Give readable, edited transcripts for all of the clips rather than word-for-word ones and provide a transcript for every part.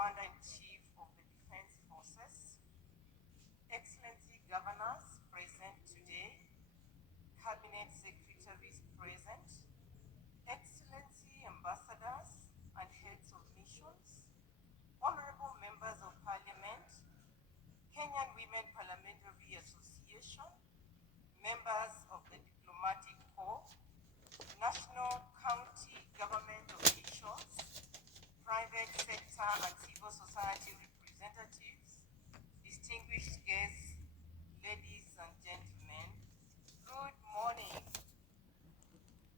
Commander-in-Chief of the Defense Forces, Excellency Governors present today, Cabinet Secretaries present, Excellency Ambassadors and Heads of Missions, Honorable Members of Parliament, Kenyan Women Parliamentary Association, members of the Diplomatic Corps, national county government officials, private sector and civil society representatives, distinguished guests, ladies and gentlemen, good morning.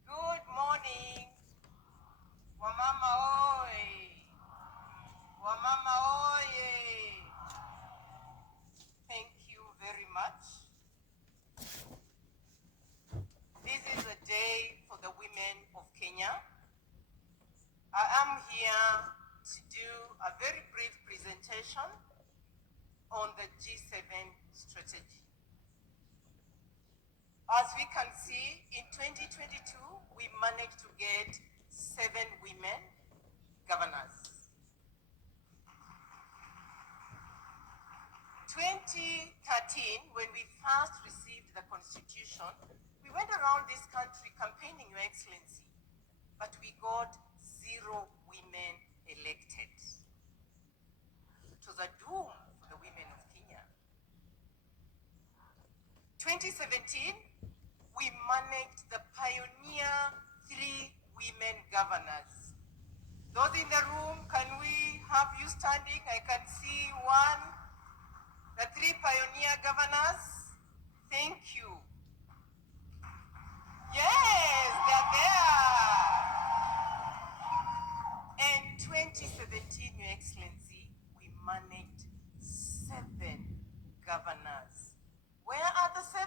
Good morning. Wamama oi. Wamama oye. Thank you very much. This is a day for the women of Kenya. I am here to do a very brief presentation on the G7 strategy. As we can see, in 2022, we managed to get 7 women governors. 2013, when we first received the constitution, we went around this country campaigning, Your Excellency, but we got 0 women elected. It was a doom for the women of Kenya. 2017, we managed the pioneer 3 women governors. Those in the room, can we have you standing? I can see one, the 3 pioneer governors. Thank you. Yes, they're there. And 2017, Your Excellency, we managed 7 governors. Where are the 7?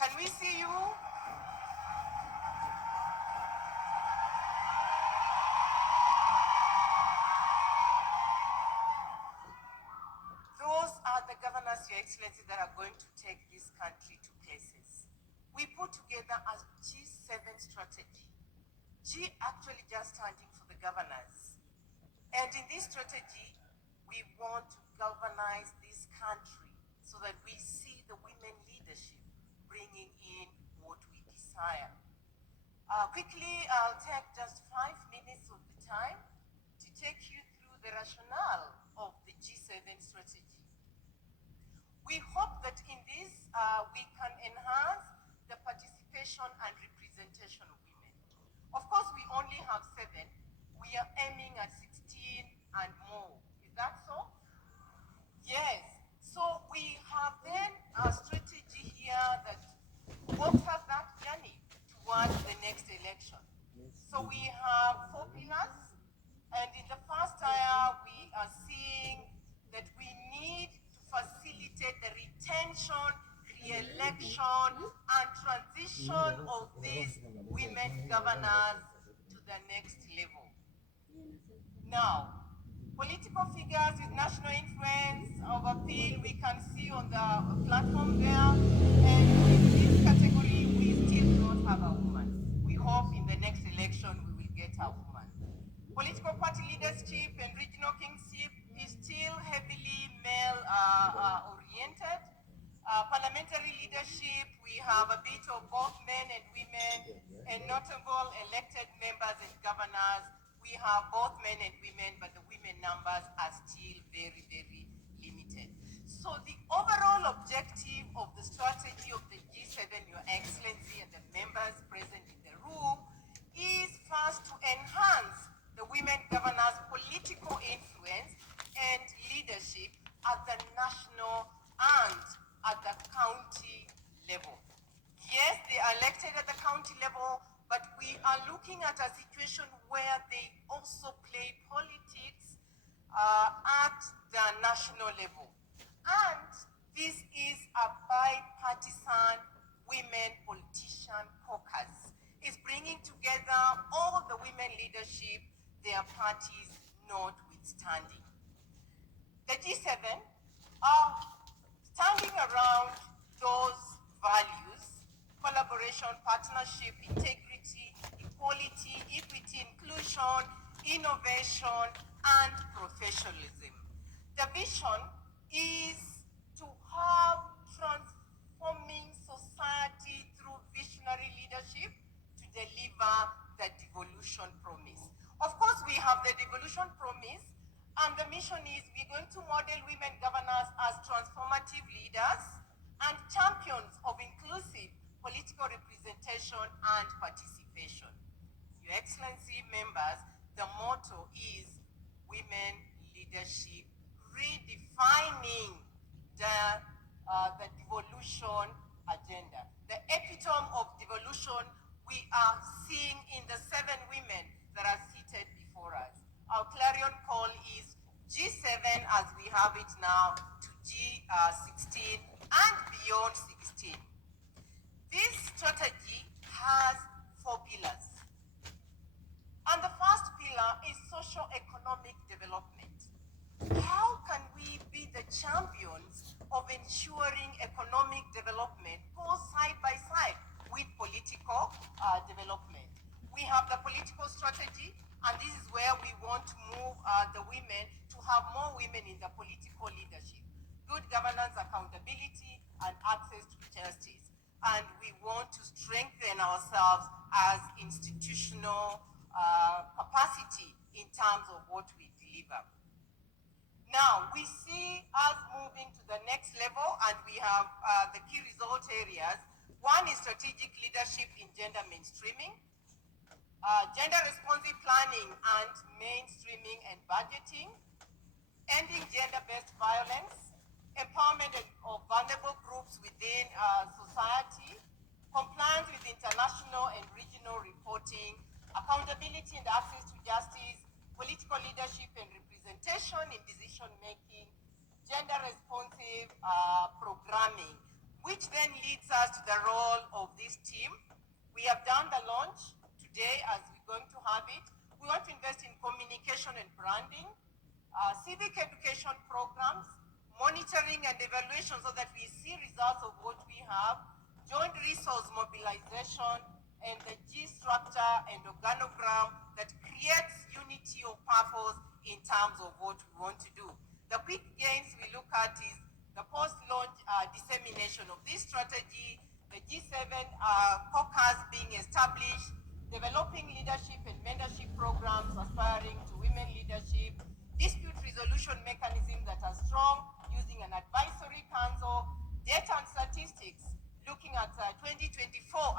Can we see you? Those are the governors, Your Excellency, that are going to take this country to places. We put together a G7 strategy. G actually just standing for the governors. And in this strategy, we want to galvanize this country so that we see the women leadership bringing in what we desire. Quickly, I'll take just 5 minutes of the time to take you through the rationale of the G7 strategy. We hope that in this, we can enhance the participation and representation of women. Of course, we only have 7. We are aiming at 16 and more. Is that so? Yes. So we have then a strategy here that walks us that journey towards the next election. So we have 4 pillars, and in the first tier, we are seeing that we need to facilitate the retention, re-election, and transition of these women governors to the next level. Now, political figures with national influence of appeal, we can see on the platform there, and in this category, we still do not have a woman. We hope in the next election we will get a woman. Political party leadership and regional kingship is still heavily male-oriented. Parliamentary leadership, we have a bit of both men and women, and notable elected members and governors, we have both men and women, but the women numbers are still very, very limited. So the overall objective of the strategy of the G7, Your Excellency, and the members present in the room is first to enhance the women governors' political influence and leadership at the national and at the county level. Yes, they are elected at the county level, but we are looking at a situation where they also play politics at the national level. And this is a bipartisan women politician caucus. It's bringing together all the women leadership, their parties notwithstanding. The G7 are standing around those values: collaboration, partnership, integrity, equality, equity, inclusion, innovation, and professionalism. The vision is to have transforming society through visionary leadership to deliver the devolution promise. Of course, we have the devolution promise, and the mission is we're going to model women governors as transformative leaders and champions of inclusive political representation and participation. Your Excellency, members, the motto is Women Leadership, redefining the devolution agenda. The epitome of devolution we are seeing in the 7 women that are seated before us. Our clarion call is G7 as we have it now to G16 and beyond 16. This strategy has 4 pillars. And the first pillar is socio-economic development. How can we be the champions of ensuring economic development goes side by side with political development? We have the political strategy, and this is where we want to move the women to have more women in the political leadership, good governance, accountability, and access to justice. And we want to strengthen ourselves as institutional capacity in terms of what we deliver. Now, we see us moving to the next level, and we have the key result areas. One is strategic leadership in gender mainstreaming, gender responsive planning and mainstreaming and budgeting, ending gender-based violence, empowerment of vulnerable groups within society, compliance with international and regional reporting, accountability and access to justice, political leadership and representation in decision-making, gender-responsive programming, which then leads us to the role of this team. We have done the launch today as we're going to have it. We want to invest in communication and branding, civic education programs, monitoring and evaluation so that we see results of what we have, joint resource mobilization, and the G structure and organogram that creates unity of purpose in terms of what we want to do. The quick gains we look at is the post-launch dissemination of this strategy, the G7 caucus being established, developing leadership and mentorship programs aspiring to women leadership, dispute resolution mechanisms that are strong, using an advisory council, data and statistics, looking at 2024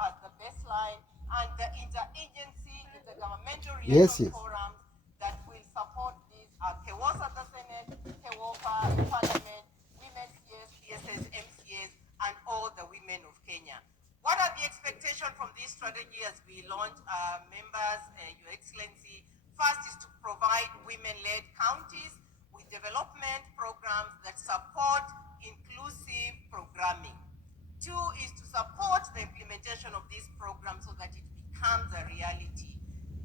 as the baseline, and the interagency, intergovernmental relations forums that will support this, KEWOS at the Senate, KEWOPA in Parliament, Women's CS, PSS, MCS, and all the women of Kenya. What are the expectations from this strategy as we launch, members, Your Excellency? First is to provide women-led counties with development programs that support inclusive programming. 2 is to support the implementation of this program so that it becomes a reality.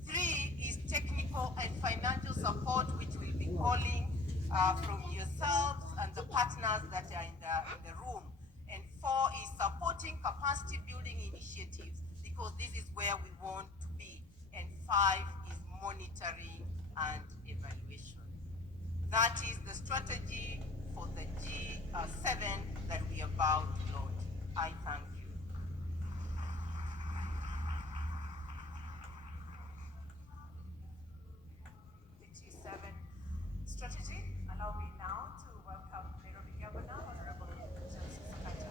3 is technical and financial support, which we'll be calling from yourselves and the partners that are in the room. And 4 is supporting capacity building initiatives, because this is where we want to be. And 5 is monitoring and evaluation. That is the strategy for the G7 that we are about to launch. I thank you. The G7 strategy. Allow me now to welcome Nairobi Governor, Honorable Justice Kata.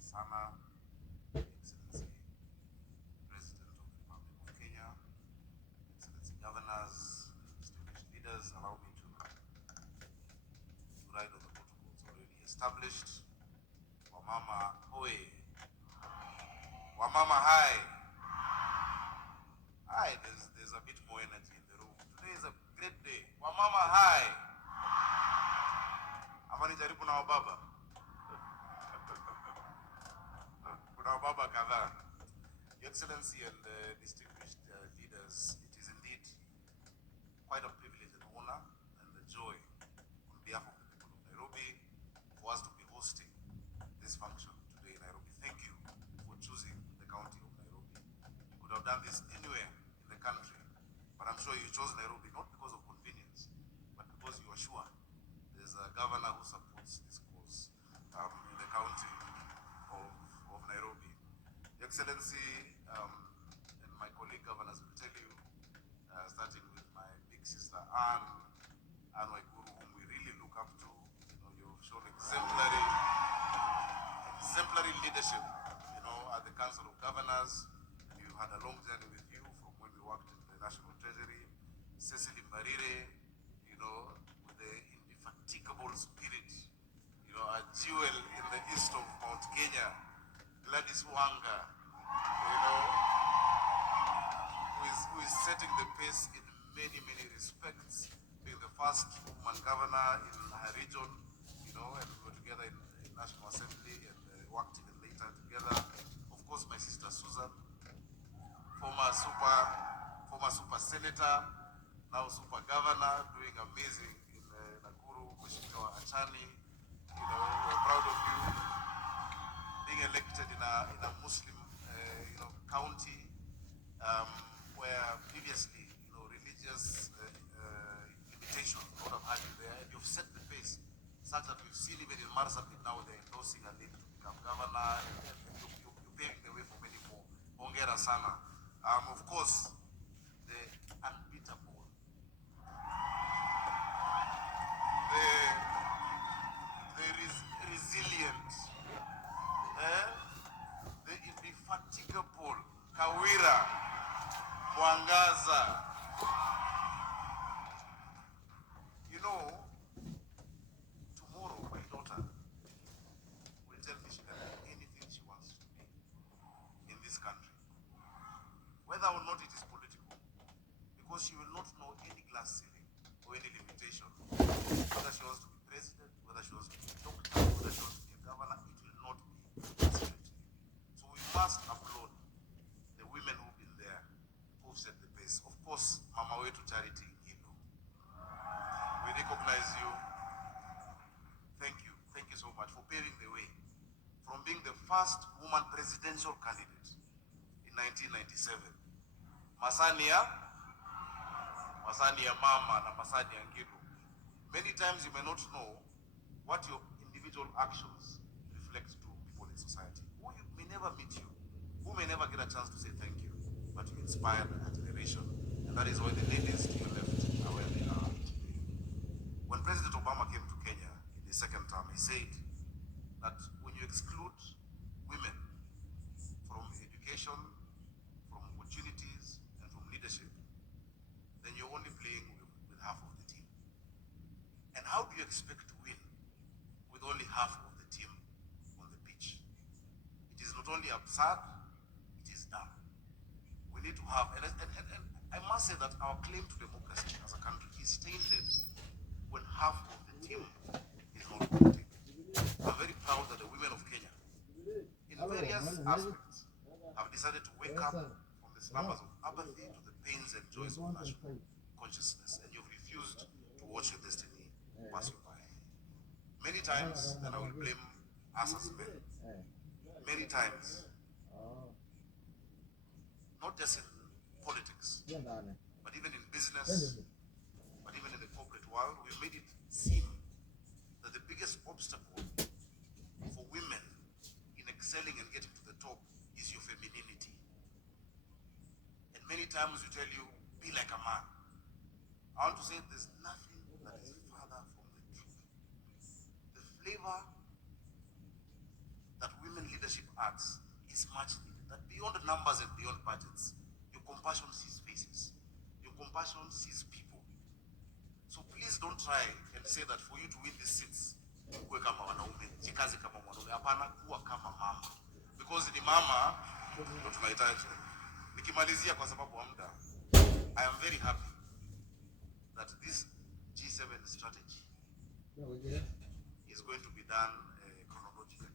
Sana, Excellency, President of the Republic of Kenya, Excellency Governors, distinguished leaders, allow me to write on the protocols already established. Wamama Oe. Wamama Hai. Hi, there's a bit more energy in the room. Today is a great day. Wamama Hai. Amani jaribu na wababa. Kuna wababa kadhaa. Your Excellency and distinguished leaders, it is indeed quite a privilege and honor and a joy on behalf of the people of Nairobi for us to be hosting chose Nairobi not because of convenience, but because you are sure there's a governor who supports this cause in the county of Nairobi. Your Excellency, and my colleague governors will tell you, starting with my big sister Anne Waiguru, whom we really look up to. You know, you've shown exemplary leadership, you know, at the Council of Governors. You had a long journey with you from when we worked in the National Treasury. Cecily Mbarire, you know, with the indefatigable spirit, you know, a jewel in the east of Mount Kenya. Gladys Wanga, you know, who is setting the pace in many respects, being the first woman governor in her region, you know, and we were together in National Assembly and worked even later together. Of course, my sister Susan, former super senator, now super governor, doing amazing in Nakuru. Mheshimiwa Achani, you know, we're proud of you. Being elected in a Muslim, you know, county, where previously, you know, religious limitations would have had you there, and you've set the pace such that we've seen even in Marsabit now they're endorsing a lady to become governor, and you're paving the way for many more. Hongera sana. Of course, the unbeatable, the resilient, the indefatigable Kawira Mwangaza. You know, tomorrow my daughter will tell me she can be anything she wants to be in this country, whether or not it is political, because she will not know any glass ceiling or any limitation. Whether she wants to be president, whether she wants to be a doctor, whether she wants to be a governor, it will not be restricted. So we must applaud the women who've been there, who've set the pace. Of course, Mama Wetu Charity Ngilu, we recognize you. Thank you so much for paving the way from being the first woman presidential candidate in 1997. Masania Mama na Masania Ngilu. Many times you may not know what your individual actions reflect to people in society who may never meet you, who may never get a chance to say thank you, but you inspired a generation, and that is why the ladies to your left are where they are today. When President Obama came to Kenya in his second term, he said that when you exclude women from education, from opportunities, and from leadership, then you're only playing with half of the team. And how do you expect to win with only half of the team on the pitch? It is not only absurd, it is dumb. We need to have, and I must say that our claim to democracy as a country is tainted when half of the team is not voting. I'm very proud that the women of Kenya, in various aspects, have decided to wake up from the slumbers of apathy to the pains and joys of national consciousness, and you've refused to watch your destiny pass you by. Many times, and I will blame us as men, many times, not just in politics, but even in business, but even in the corporate world, we've made it seem that the biggest obstacle for women in excelling and getting to the top is your femininity. And many times we tell you, be like a man. I want to say there's nothing that is farther from the truth. The flavor that women leadership adds is much needed. That beyond the numbers and beyond budgets, your compassion sees faces. Your compassion sees people. So please don't try and say that for you to win these seats, kuwe kama wanaume, jikaze kama mwanaume. Hapana, kuwa kama mama. Because ni mama ndio tunahitaji. Nikimalizia kwa sababu wa muda, I am very happy that this G7 strategy is going to be done chronologically,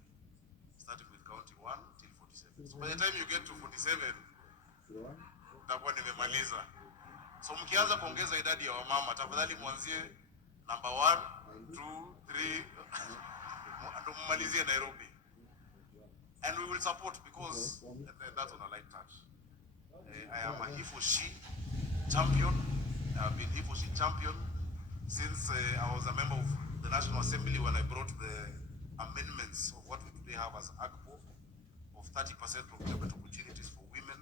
starting with county 1 till 47. So by the time you get to 47, utakuwa nimemaliza. So mkianza kuongeza idadi ya wamama, tafadhali mwanzie number 1, 2, 3, ndo mmalizie Nairobi. And we will support because, and that's on a light touch. I am a he for she champion, I've been Hifoshi champion since I was a member of the National Assembly when I brought the amendments of what we today have as AGPO of 30% procurement opportunities for women,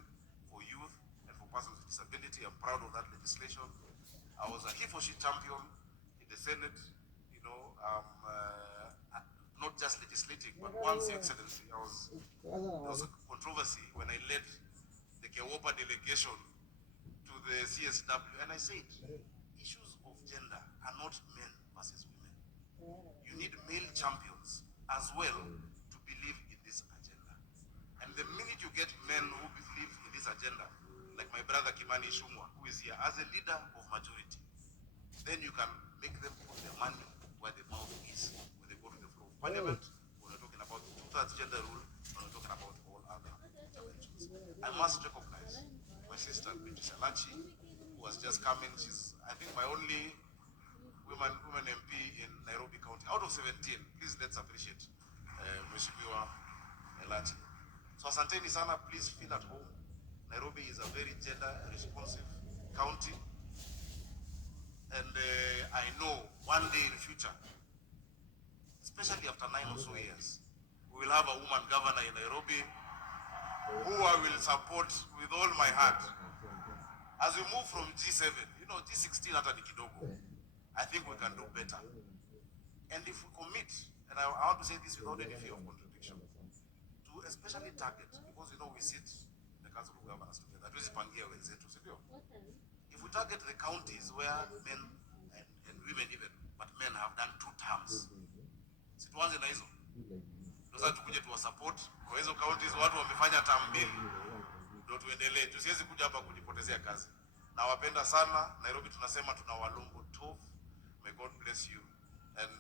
for youth, and for persons with disability. I'm proud of that legislation. I was a Hifoshi champion in the Senate, you know, not just legislating, but once, Your Excellency, there was a controversy when I led the Kewopa delegation to the CSW, and I said, issues of gender are not men versus women. You need male champions as well to believe in this agenda. And the minute you get men who believe in this agenda, like my brother Kimani Ichung'wah, who is here as a leader of majority, then you can make them put their money where the mouth is when they go to the floor of parliament. When we're talking about the two-thirds gender rule, when we're talking about all other interventions. I must recognize my sister, Binti Salachi, who has just come in. She's, I think, my only woman MP in Nairobi County. Out of 17, please let's appreciate Mheshimiwa Elachi. So asanteni sana, please feel at home. Nairobi is a very gender responsive county. And I know one day in the future, especially after 9 or so years, we will have a woman governor in Nairobi who I will support with all my heart. As we move from G7, you know, G16 hata ni kidogo, I think we can do better. And if we commit, and I want to say this without any fear of contradiction, to especially target, because you know we sit in the Council of Governors together, if we target the counties where men and women even, but men have done 2 terms, situanze na hizo. Sasa tukuje tuwa support kwa hizo counties watu wamefanya term 2, ndio tuendelee. Tusiwezi kuja hapa kujipotezea kazi. Na wapenda sana Nairobi, tunasema tuna walongo tough. May God bless you. And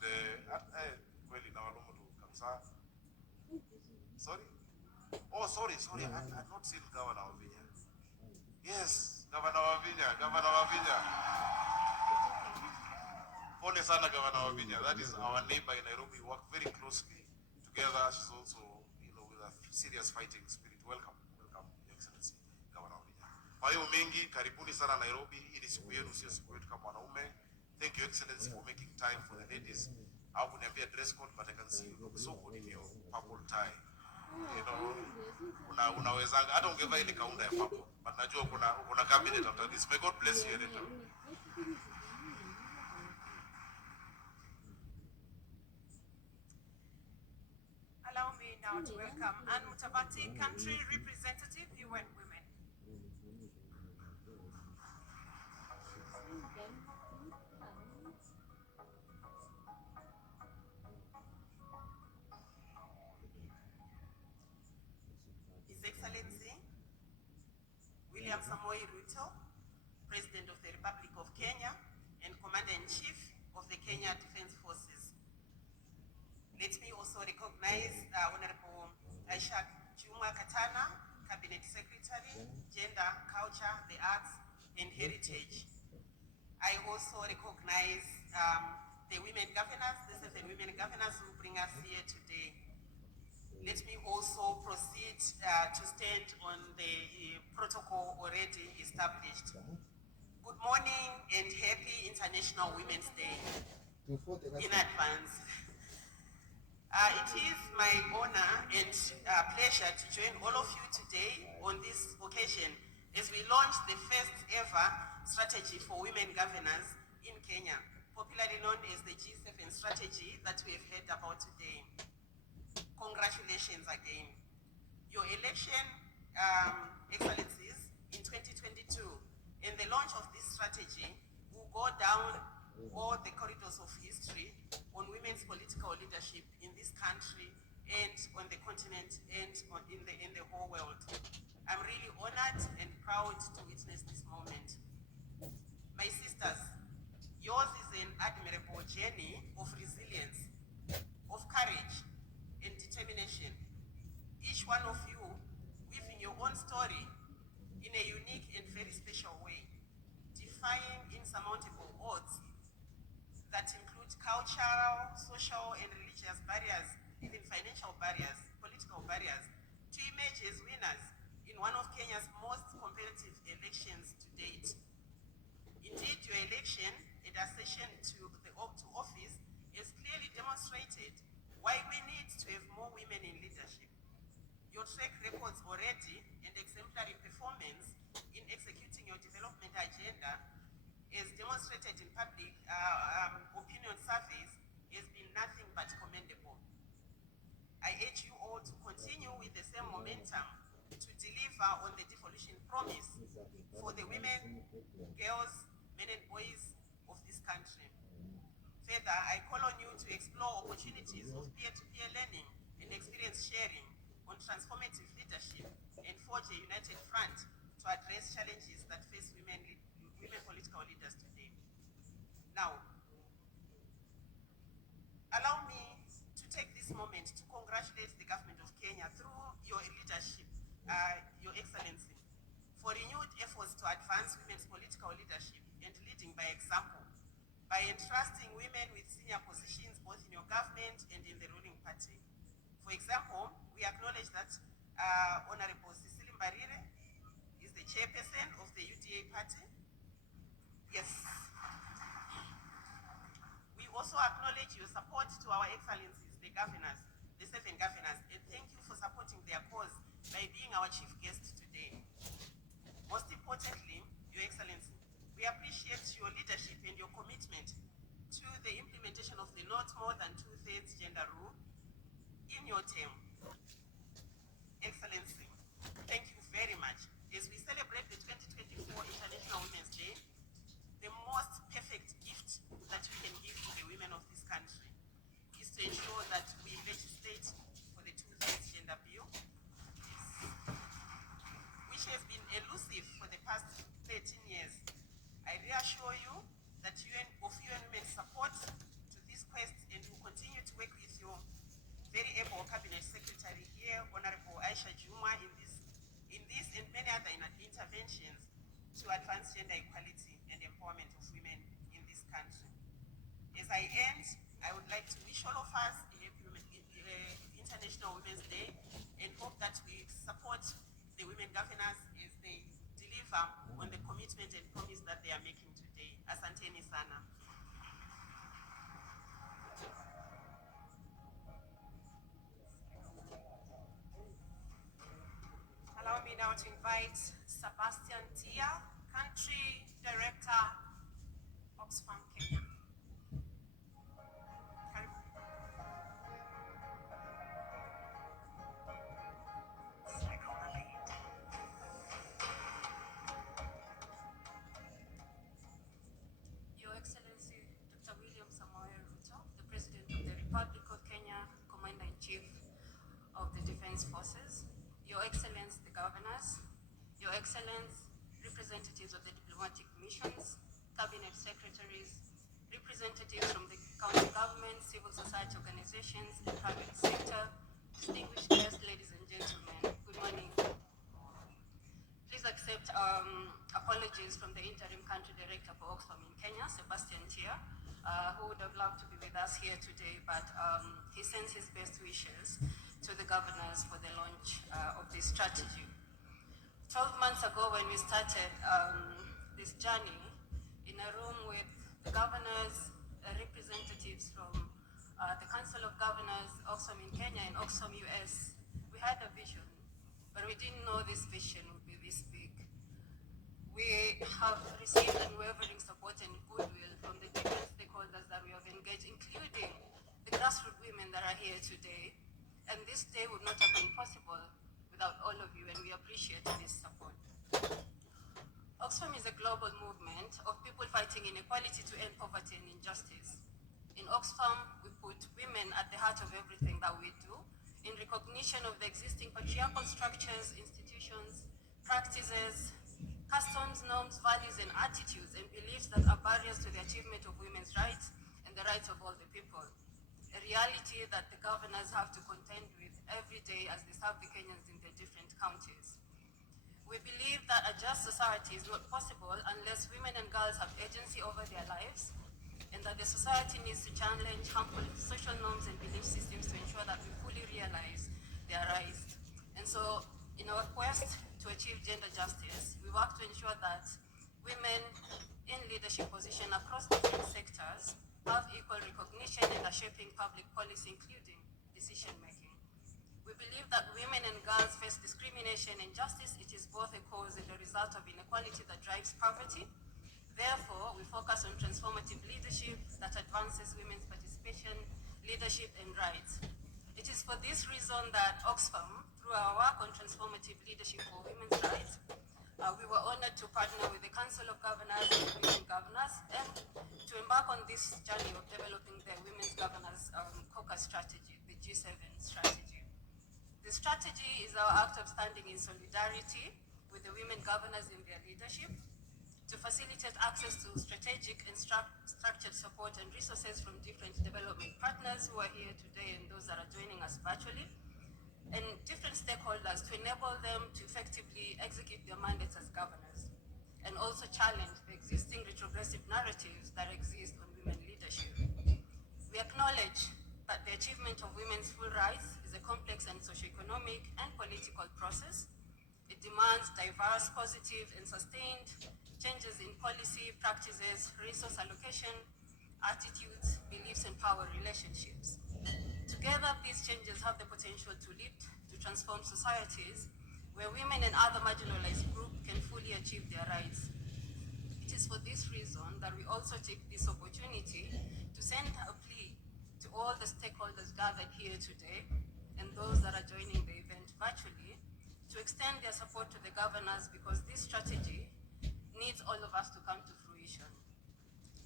kweli na walongo tu kabisa. Sorry? Oh, sorry. I'm not saying Governor Wavinya. Yes, Governor Wavinya. Pole sana Governor Wavinya. That is our neighbor in Nairobi. We work very closely together. She's also, you know, with a serious fighting spirit. Welcome, Your Excellency, Governor Wavinya. Kwa hiyo mengi, karibuni sana Nairobi. Hii ni siku yenu, sio siku yetu kama wanaume. Thank you, Excellency, for making time for the ladies. I wouldn't be a dress code, but I can see you look so good in your purple tie. You know, unawezanga hata ungevaa ile kaunda ya purple, but najua kuna cabinet after this. May God bless you, Editor. Allow me now to welcome Ann Mutabati, Country Representative, UN Women. His Excellency William Samoei Ruto, President of the Republic of Kenya and Commander-in-Chief of the Kenya Defense Forces. Let me also recognize Honorable Aisha Juma Katana, Cabinet Secretary, Gender, Culture, the Arts and Heritage. I also recognize the women governors, the 7 women governors who bring us here today. Let me also proceed to stand on the protocol already established. Good morning and happy International Women's Day in advance. It is my honor and pleasure to join all of you today on this occasion as we launch the first ever strategy for women governors in Kenya, popularly known as the G7 strategy that we have heard about today. Congratulations again. Your election, Excellencies, in 2022 and the launch of this strategy will go down all the corridors of history on women's political leadership in this country and on the continent and in the whole world. I'm really honored and proud to witness this moment. My sisters, yours is an admirable journey of resilience, of courage and determination. Each one of you weaving your own story in a unique and very special way, defying insurmountable odds that include cultural, social and religious barriers, even financial barriers, political barriers, to emerge as winners in one of Kenya's most competitive elections to date. In Indeed, your election and accession to office has clearly demonstrated why we need to have more women in leadership. Your track records already and exemplary performance in executing your development agenda, as demonstrated in public opinion surveys, has been nothing but commendable. I urge you all to continue with the same momentum to deliver on the devolution promise for the women, girls, men and boys of this country. Further, I call on you to explore opportunities of peer-to-peer learning and experience sharing on transformative leadership and forge a united front to address challenges that face women political leaders today. Now, allow me to take this moment to congratulate the government of Kenya through your leadership, Your Excellency, for renewed efforts to advance women's political leadership and leading by example, by entrusting women with senior positions both in your government and in the ruling party. For example, we acknowledge that Honorable Cecily Mbarire is the chairperson of the UDA party. Yes. We also acknowledge your support to our excellencies, the governors, the 7 governors, and thank you for supporting their cause by being our chief guest today. Most importantly, Your Excellency, we appreciate your leadership and your commitment to the implementation of the not more than 2/3 gender rule in your term. Excellency, thank you very much. As we celebrate the 2024 International Women's Day, the most perfect gift that we can give to the women of this country is to ensure that we legislate for the 2/3 gender bill, which has been elusive for the past 13 years. I reassure you that you and women's support to this quest, and will continue to work with your very able cabinet secretary here, Honorable Aisha Juma, in this and many other interventions to advance gender equality and empowerment of women in this country. As I end, I would like to wish all of us a happy International Women's Day, and hope that we support the women governors as they deliver on the commitment and promise that they are making today. Asanteni sana. Allow me now to invite Sebastian Tia, Country Director, Oxfam Kenya. Your Excellency, Dr. William Samoei Ruto, the President of the Republic of Kenya, Commander-in-Chief of the Defense Forces, Your Excellency, the Governors, Your Excellency, representatives of the diplomatic missions, Cabinet Secretaries, representatives from the county government, civil society organizations, and private sector, distinguished guests, ladies and gentlemen, good morning. Please accept apologies from the interim country director for Oxfam in Kenya, Sebastian Tia, who would have loved to be with us here today, but he sends his best wishes to the governors for the launch of this strategy. 12 months ago, when we started this journey, in a room with the governors, representatives from the Council of Governors, Oxfam in Kenya and Oxfam US, we had a vision, but we didn't know this vision would be this big. We have received unwavering support and goodwill from the different stakeholders that we have engaged, including the grassroots women that are here today. And this day would not have been possible without all of you, and we appreciate this support. Oxfam is a global movement of people fighting inequality to end poverty and injustice. In Oxfam, we put women at the heart of everything that we do, in recognition of the existing patriarchal structures, institutions, practices, customs, norms, values, and attitudes and beliefs that are barriers to the achievement of women's rights and the rights of all the people. A reality that the governors have to contend with every day as they serve the Kenyans in their different counties. We believe that a just society is not possible unless women and girls have agency over their lives, and that the society needs to challenge harmful social norms and belief systems to ensure that we fully realize their rights. And so, in our quest to achieve gender justice, we work to ensure that women in leadership positions across different sectors have equal recognition and are shaping public policy, including decision making. We believe that women and girls face discrimination and injustice. It is both a cause and a result of inequality that drives poverty. Therefore, we focus on transformative leadership that advances women's participation, leadership, and rights. It is for this reason that Oxfam, through our work on transformative leadership for women's rights, we were honored to partner with the Council of Governors and Women Governors and to embark on this journey of developing the Women's Governors Caucus strategy, the G7 strategy. The strategy is our act of standing in solidarity with the women governors in their leadership to facilitate access to strategic and structured support and resources from different development partners who are here today and those that are joining us virtually, and different stakeholders to enable them to effectively execute their mandates as governors, and also challenge the existing retrogressive narratives that exist on women leadership. We acknowledge that the achievement of women's full rights is a complex and socioeconomic and political process. It demands diverse, positive, and sustained changes in policy, practices, resource allocation, attitudes, beliefs, and power relationships. Together, these changes have the potential to lead to transform societies where women and other marginalized groups can fully achieve their rights. It is for this reason that we also take this opportunity to send a plea to all the stakeholders gathered here today and those that are joining the event virtually to extend their support to the governors, because this strategy needs all of us to come to fruition.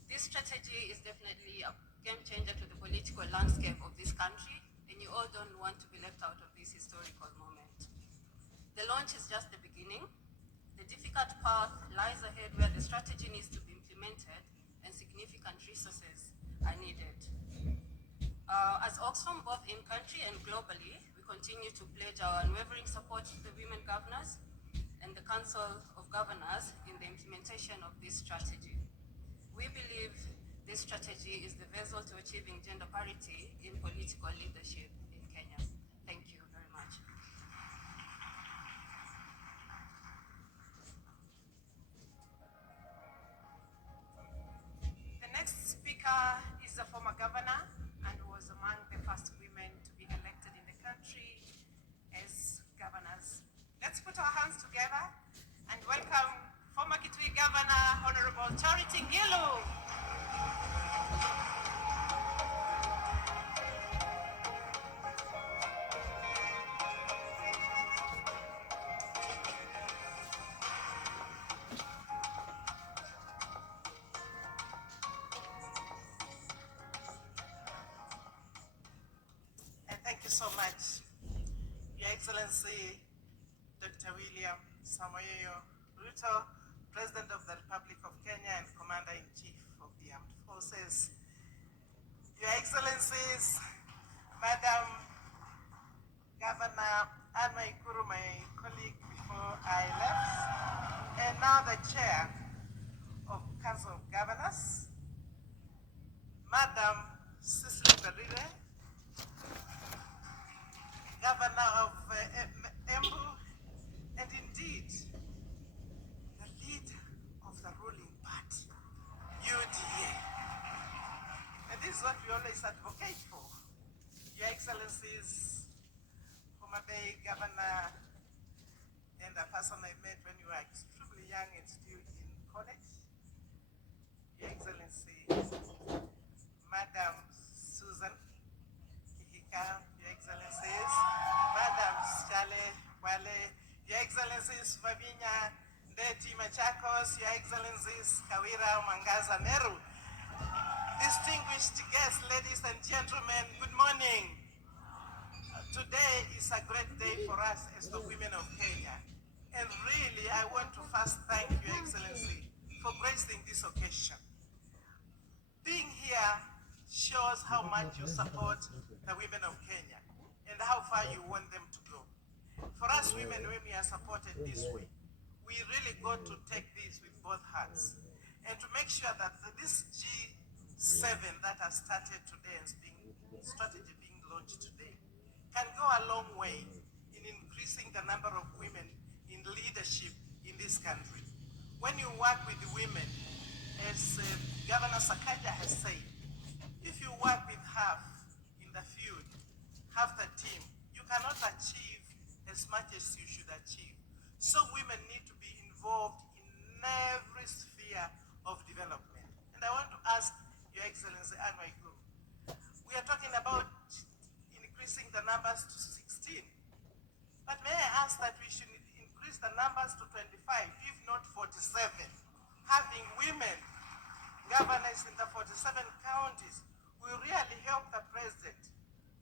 This strategy is definitely a game changer to the political landscape of this country, and you all don't want to be left out of this historical moment. The launch is just the beginning. The difficult path lies ahead, where the strategy needs to be implemented and significant resources are needed. As Oxfam, both in country and globally, we continue to pledge our unwavering support to the women governors and the Council of Governors in the implementation of this strategy. We believe this strategy is the vessel to achieving gender parity in political leadership in Kenya. Thank you very much. The next speaker is a former governor and was among the first women to be elected in the country as governors. Let's put our hands together and welcome former Kitui Governor, Honorable Charity Ngilu. And thank you so much, Your Excellency, Dr. William Samoei Ruto, President of the Republic of Kenya and Commander-in-Chief of the Armed Forces. Your Excellencies, Madam Governor Anne Maikuru, my colleague before I left, and now the Chair of Council of Governors, Madam Cicely Berire, Governor of Empowe, and indeed, the leader of the ruling party, UDA. And this is what we always advocate for. Your Excellencies, former day Governor, and a person I met when you were extremely young and still in college, Your Excellency, Madam Susan Kihika, Your Excellencies, Madam Chale Wale, Your Excellencies Fabinya Ndeti Machakos, Your Excellencies Kawira Mangaza Meru, distinguished guests, ladies and gentlemen, good morning. Today is a great day for us as the women of Kenya. And really, I want to first thank Your Excellency for gracing this occasion. Being here shows how much you support the women of Kenya and how far you want them to go. For us women, when we are supported this way, we really got to take this with both hands and to make sure that this G7 that has started today and strategy being launched today can go a long way in increasing the number of women in leadership in this country. When you work with the women, As Governor Sakaja has said, if you work with half in the field, half the team, you cannot achieve as much as you should achieve. So women need to be involved in every sphere of development. And I want to ask Your Excellency Anwar Guru, we are talking about increasing the numbers to 16. But may I ask that we should increase the numbers to 25, if not 47, having women governors in the 47 counties will really help the president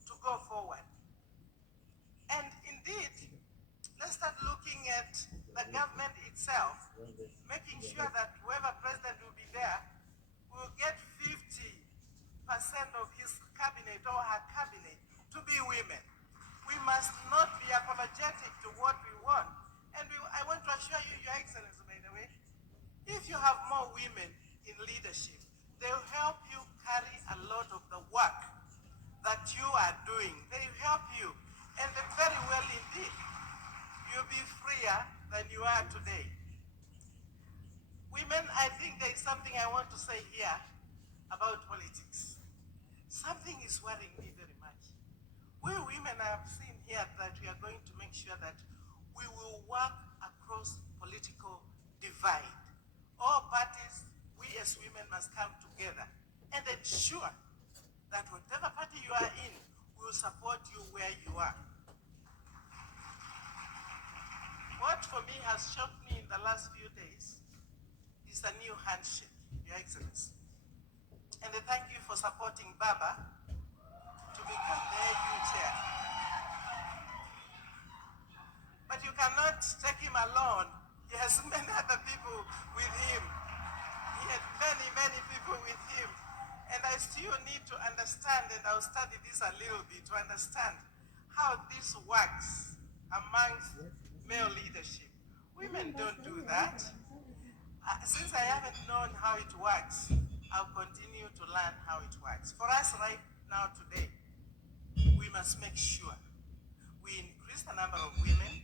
to go forward. And indeed, let's start looking at the government itself, making sure that whoever president will be there will get 50% of his cabinet or her cabinet to be women. We must not be apologetic to what we want. And I want to assure you, Your Excellency, by the way, if you have more women in leadership, they will help you carry a lot of the work that you are doing. They will help you, and very well indeed. You'll be freer than you are today. Women, I think there is something I want to say here about politics. Something is worrying me very much. We women have seen here that we are going to make sure that we will work across political divide. All parties, we as women must come together and ensure that whatever party you are in, we will support you where you are. What for me has shocked me in the last few days is the new handshake, Your Excellency. And I thank you for supporting Baba to become the AU chair. But you cannot take him alone. He has many other people with him. He had many, many people with him. And I still need to understand, and I'll study this a little bit, to understand how this works amongst male leadership. Women don't do that. Since I haven't known how it works, I'll continue to learn how it works. For us right now today, we must make sure we increase the number of women.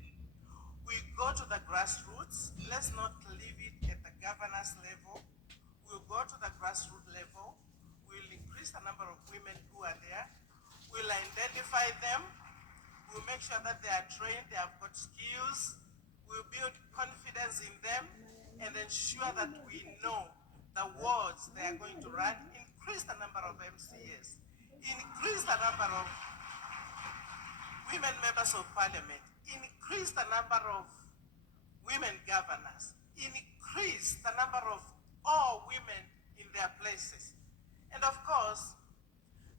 We go to the grassroots. Let's not leave it at the governor's level. We'll go to the grassroots level. We'll increase the number of women who are there. We'll identify them. We'll make sure that they are trained, they have got skills. We'll build confidence in them and ensure that we know the wards they are going to run. Increase the number of MCAs. Increase the number of women members of parliament. Increase the number of women governors. Increase the number of all women in their places. And of course,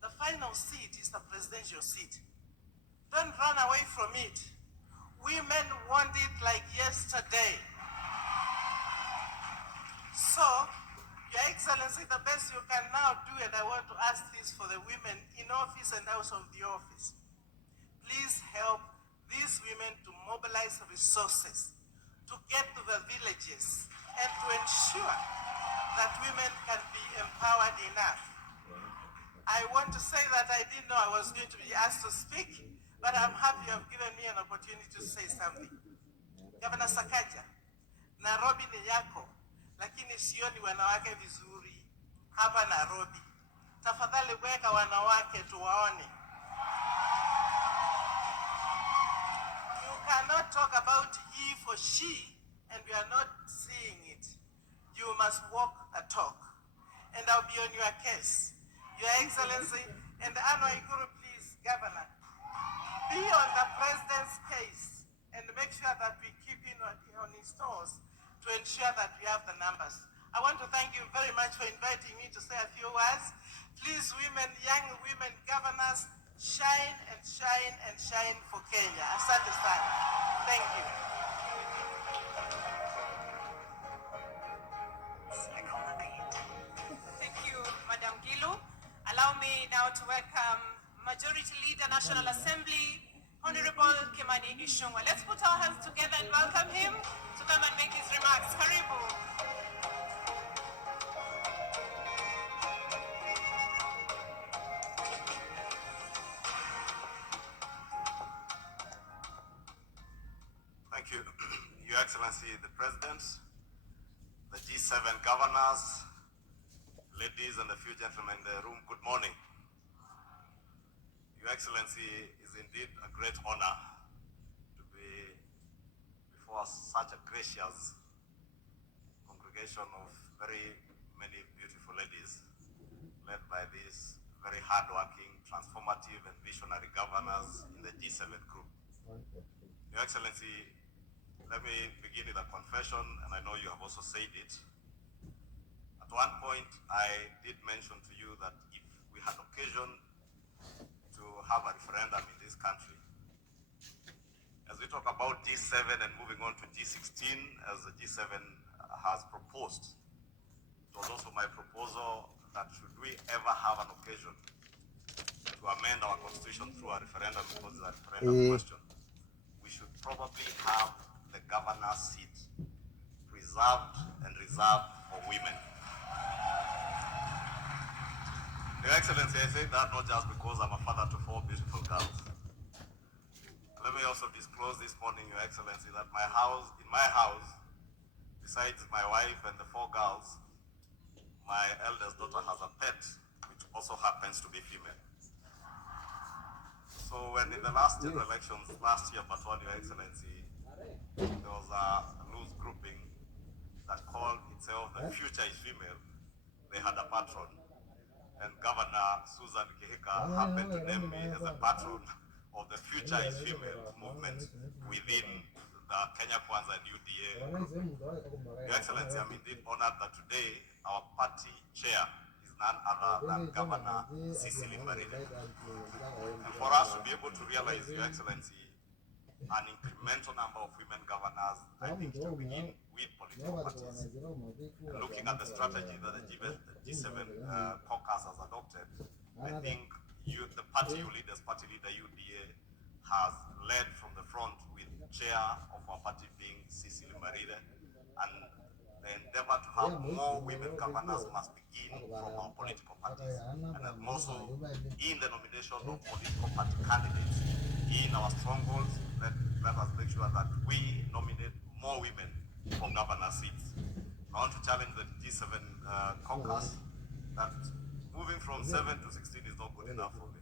the final seat is the presidential seat. Don't run away from it. Women want it like yesterday. So, Your Excellency, the best you can now do, and I want to ask this for the women in office and out of the office, please help these women to mobilize resources to get to the villages and to ensure that women can be empowered enough. I want to say that I didn't know I was going to be asked to speak, but I'm happy you have given me an opportunity to say something. Governor Sakaja, Nairobi ni yako, lakini sioni wanawake vizuri hapa Nairobi. Tafadhali weka wanawake tuwaone. You cannot talk about he for she and we are not seeing it. You must walk the talk. And I'll be on your case. Your Excellency, and Anwar Guru, please, Governor, be on the President's case and make sure that we keep in on his toes to ensure that we have the numbers. I want to thank you very much for inviting me to say a few words. Please, women, young women governors, shine and shine and shine for Kenya. Asante sana. Thank you. Thank you, Madam Gilu. Allow me now to welcome Majority Leader, National Assembly, Honorable Kimani Ichung'wah. Let's put our hands together and welcome him to come and make his remarks. Karibu. Thank you, Your Excellency, the President, the G7 governors, ladies and a few gentlemen in the room, good morning. Your Excellency, is indeed a great honor to be before such a gracious congregation of very many beautiful ladies, led by these very hardworking, transformative, and visionary governors in the G7 group. Your Excellency, let me begin with a confession, and I know you have also said it. At one point, I did mention to you that if we had occasion to have a referendum in this country, as we talk about G7 and moving on to G16, as the G7 has proposed, it was also my proposal that should we ever have an occasion to amend our constitution through a referendum, because it's a referendum question, we should probably have the governor's seat preserved and reserved for women. Your Excellency, I say that not just because I'm a father to 4 beautiful girls. Let me also disclose this morning, Your Excellency, that in my house, besides my wife and the 4 girls, my eldest daughter has a pet, which also happens to be female. So when in the last general elections last year, but one, Your Excellency, there was a loose grouping that called itself the Future is Female. They had a patron, and Governor Susan Kihika happened to name me as a patron of the Future is Female movement within the Kenya Kwanza and UDA. Your Excellency, I'm indeed honored that today our party chair is none other than Governor Cecily Mbarire. And for us to be able to realize, Your Excellency, an incremental number of women governors, I think to begin with political parties. And looking at the strategy that the G7 caucus has adopted, I think the party you lead as party leader UDA has led from the front with chair of our party being Cecily Mbarire, and the endeavor to have more women governors must begin from our political parties, and also in the nomination of political party candidates in our strongholds. Let us make sure that we nominate more women for governor seats. I want to challenge the G7 caucus that moving from 7 to 16 is not good enough for me.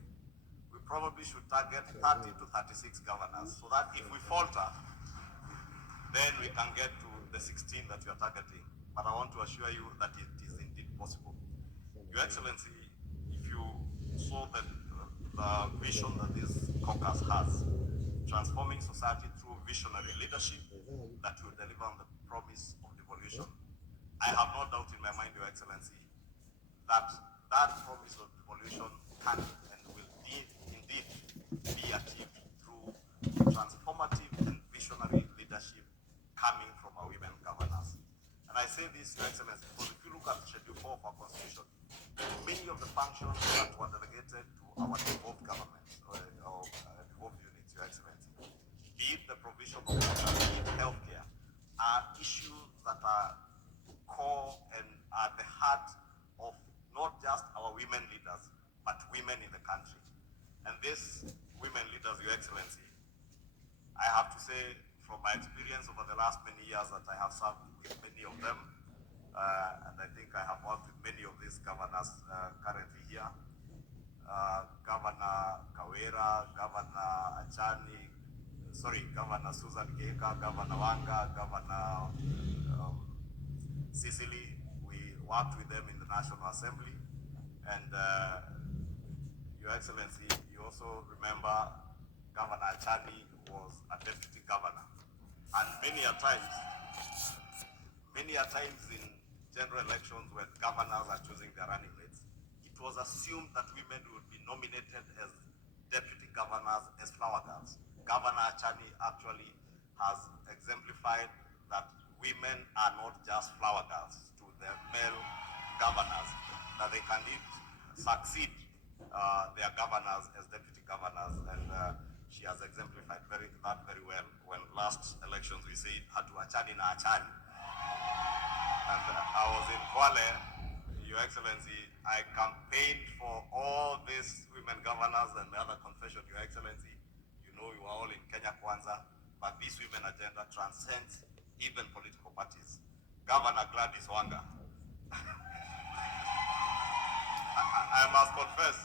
We probably should target 30 to 36 governors, so that if we falter, then we can get to the 16 that we are targeting. But I want to assure you that it is indeed possible. Your Excellency, if you saw the vision that this caucus has, transforming society through visionary leadership that will deliver on the promise of devolution, I have no doubt in my mind, Your Excellency, that that promise of devolution can and will indeed be achieved through transformative and visionary leadership coming from our women governors. And I say this, Your Excellency, because if you look at Schedule 4 of our Constitution, many of the functions that were delegated to our devolved governments or devolved units, Your Excellency, be it the provision of water, be it healthcare, are issues that are core and are the heart of not just our women leaders, but women in the country. And these women leaders, Your Excellency, I have to say, from my experience over the last many years that I have served with many of them, and I think I have worked with many of these governors currently here, Governor Kawera, Governor Governor Susan Kihika, Governor Wanga, Governor Cecily. We worked with them in the National Assembly, and Your Excellency, you also remember Governor Achani was a deputy governor, and many a times in general elections when governors are choosing their running mates, it was assumed that women would be nominated as deputy governors as flower girls. Governor Achani actually has exemplified that women are not just flower girls to the male governors, that they can indeed succeed their governors as deputy governors, and she has exemplified that very well. When last elections we said hatu Achani na Achani, and I was in Kwale, Your Excellency, I campaigned for all these women governors and the other confession, Your Excellency. You know, you are all in Kenya Kwanza, but this women agenda transcends even political parties. Governor Gladys Wanga I must confess,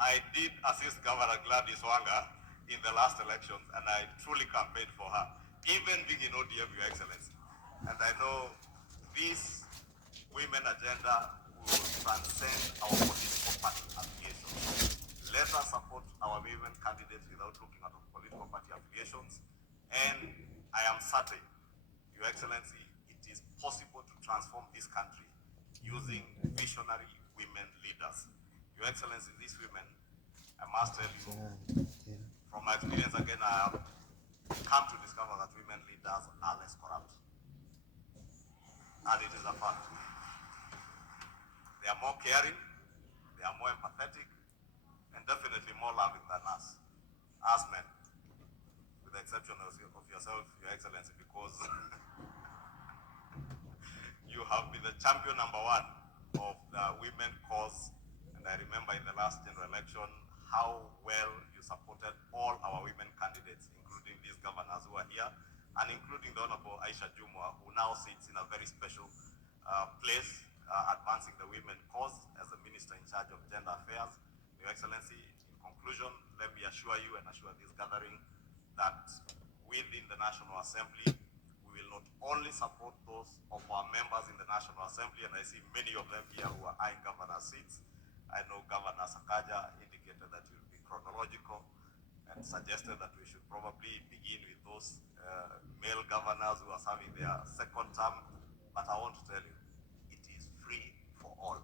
I did assist Governor Gladys Wanga in the last elections, and I truly campaigned for her, even being in ODM, Your Excellency. And I know this women agenda will transcend our political party affiliations. Let us support our women candidates without looking at political party affiliations. And I am certain, Your Excellency, it is possible to transform this country using visionary women leaders. Your Excellency, these women, I must tell you, from my experience again, I have come to discover that women leaders are less corrupt. And it is a fact. They are more caring, they are more empathetic, and definitely more loving than us, as men, with the exception of yourself, Your Excellency, because you have been the champion #1 of the women cause. And I remember in the last general election how well you supported all our women candidates, including these governors who are here, and including the Honorable Aisha Jumwa, who now sits in a very special place, advancing the women cause as the Minister in charge of Gender Affairs. Your Excellency, in conclusion, let me assure you and assure this gathering that within the National Assembly, we will not only support those of our members in the National Assembly, and I see many of them here who are eyeing governor seats. I know Governor Sakaja indicated that it will be chronological and suggested that we should probably begin with those male governors who are serving their second term. But I want to tell you, it is free for all.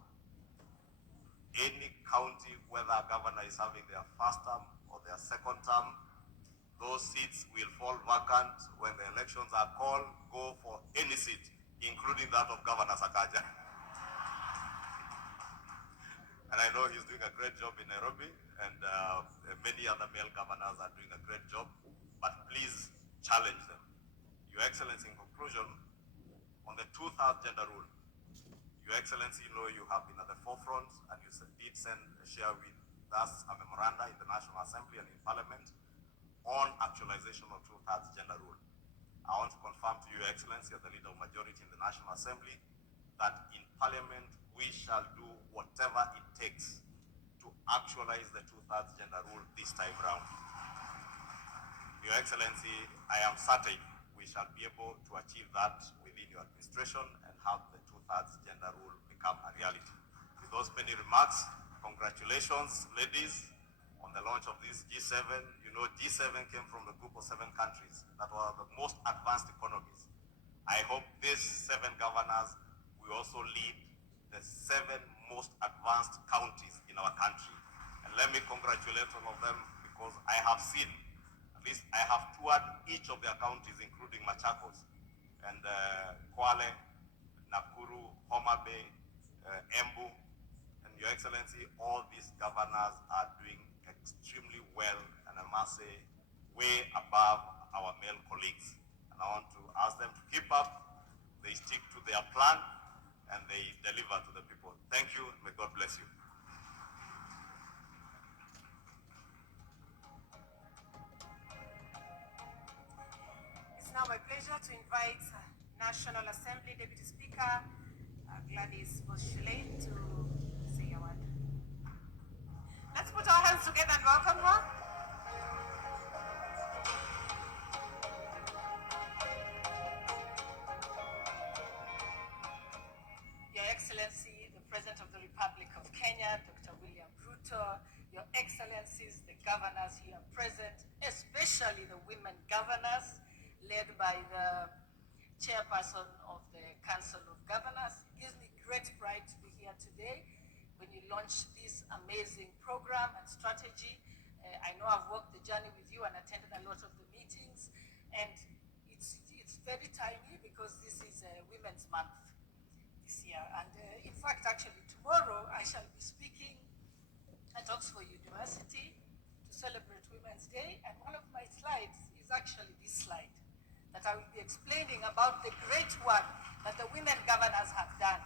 Any county, whether a governor is serving their first term or their second term, those seats will fall vacant when the elections are called. Go for any seat, including that of Governor Sakaja. And I know he's doing a great job in Nairobi, and many other male governors are doing a great job, but please challenge them. Your Excellency, in conclusion, on the 2/3 gender rule, Your Excellency, you know you have been at the forefront, and you did share with us a memoranda in the National Assembly and in Parliament on actualization of 2/3 gender rule. I want to confirm to Your Excellency, as the leader of majority in the National Assembly, that in Parliament we shall do whatever it takes to actualize the 2/3 gender rule this time round. Your Excellency, I am certain we shall be able to achieve that within your administration and have the 2/3 gender rule become a reality. With those many remarks, congratulations, ladies, on the launch of this G7. You know, G7 came from the group of 7 countries that were the most advanced economies. I hope these 7 governors will also lead the 7 most advanced counties in our country. And let me congratulate all of them, because I have seen, at least I have toured each of their counties, including Machakos and Kwale, Nakuru, Homa Bay, Embu. And Your Excellency, all these governors are doing extremely well, and I must say, way above our male colleagues. And I want to ask them to keep up. They stick to their plan and they deliver to the people. Thank you, and may God bless you. It's now my pleasure to invite National Assembly Deputy Speaker Gladys Boschele to say a word. Let's put our hands together and welcome her. Your Excellency, the President of the Republic of Kenya, Dr. William Ruto, Your Excellencies, the governors here present, especially the women governors, led by the chairperson of the Council of Governors. It gives me great pride to be here today when you launch this amazing program and strategy. I know I've walked the journey with you and attended a lot of the meetings, and it's very timely because this is Women's Month this year. And in fact, actually tomorrow I shall be speaking at Oxford University to celebrate Women's Day, and one of my slides is actually this slide, that I will be explaining about the great work that the women governors have done.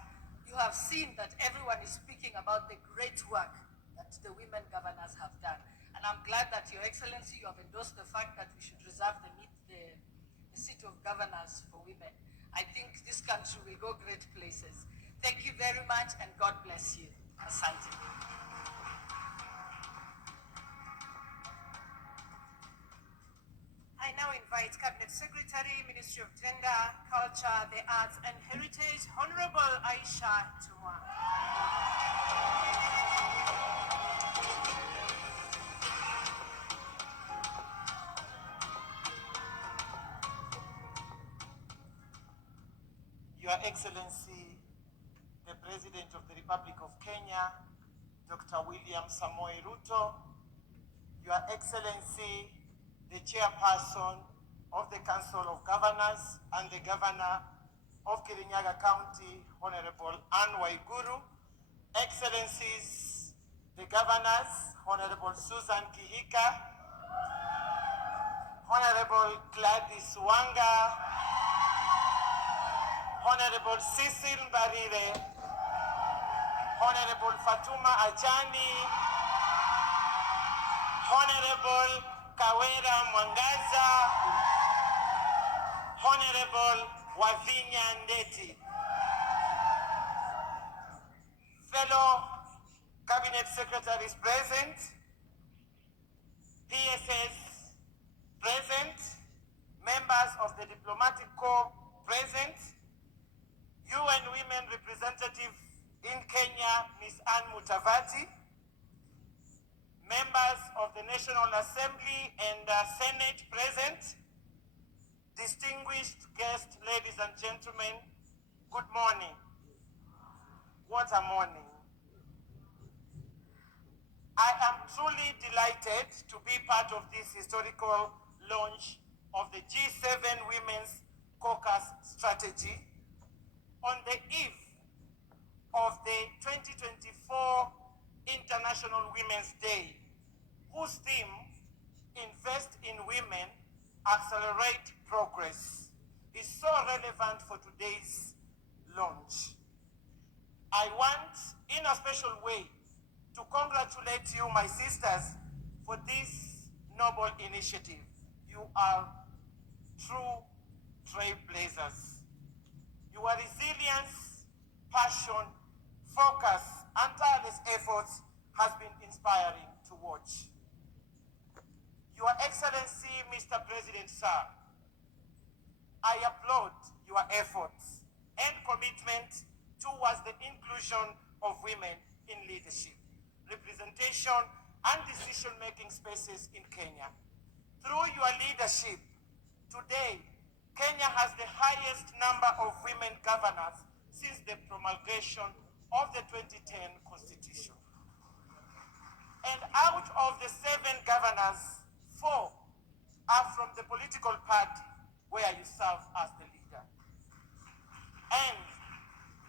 You have seen that everyone is speaking about the great work that the women governors have done. And I'm glad that Your Excellency, you have endorsed the fact that we should reserve the seat of governors for women. I think this country will go great places. Thank you very much, and God bless you. Asante. I now invite Cabinet Secretary, Ministry of Gender, Culture, the Arts and Heritage, Honorable Aisha Tumwa. Your Excellency, the President of the Republic of Kenya, Dr. William Samoei Ruto, Your Excellency, the Chairperson of the Council of Governors and the Governor of Kirinyaga County, Honorable Anne Waiguru, Excellencies, the Governors, Honorable Susan Kihika, Honorable Gladys Wanga, Honorable Cecil Barire, Honorable Fatuma Ajani, Honorable Kawera Mwangaza, Honorable Wavinya Ndeti, fellow Cabinet Secretaries present, PSS present, members of the Diplomatic Corps present, UN Women Representative in Kenya, Ms. Anne Mutavati, members of the National Assembly and Senate present, distinguished guests, ladies and gentlemen, good morning. What a morning. I am truly delighted to be part of this historical launch of the G7 Women's Caucus Strategy on the eve of the 2024 International Women's Day, whose theme, Invest in Women, Accelerate Progress, is so relevant for today's launch. I want, in a special way, to congratulate you, my sisters, for this noble initiative. You are true trailblazers. Your resilience, passion, focus, and tireless efforts has been inspiring to watch. Your Excellency, Mr. President, sir, I applaud your efforts and commitment towards the inclusion of women in leadership, representation, and decision-making spaces in Kenya. Through your leadership, today, Kenya has the highest number of women governors since the promulgation of the 2010 Constitution. And out of the 7 governors, 4 are from the political party where you serve as the leader. And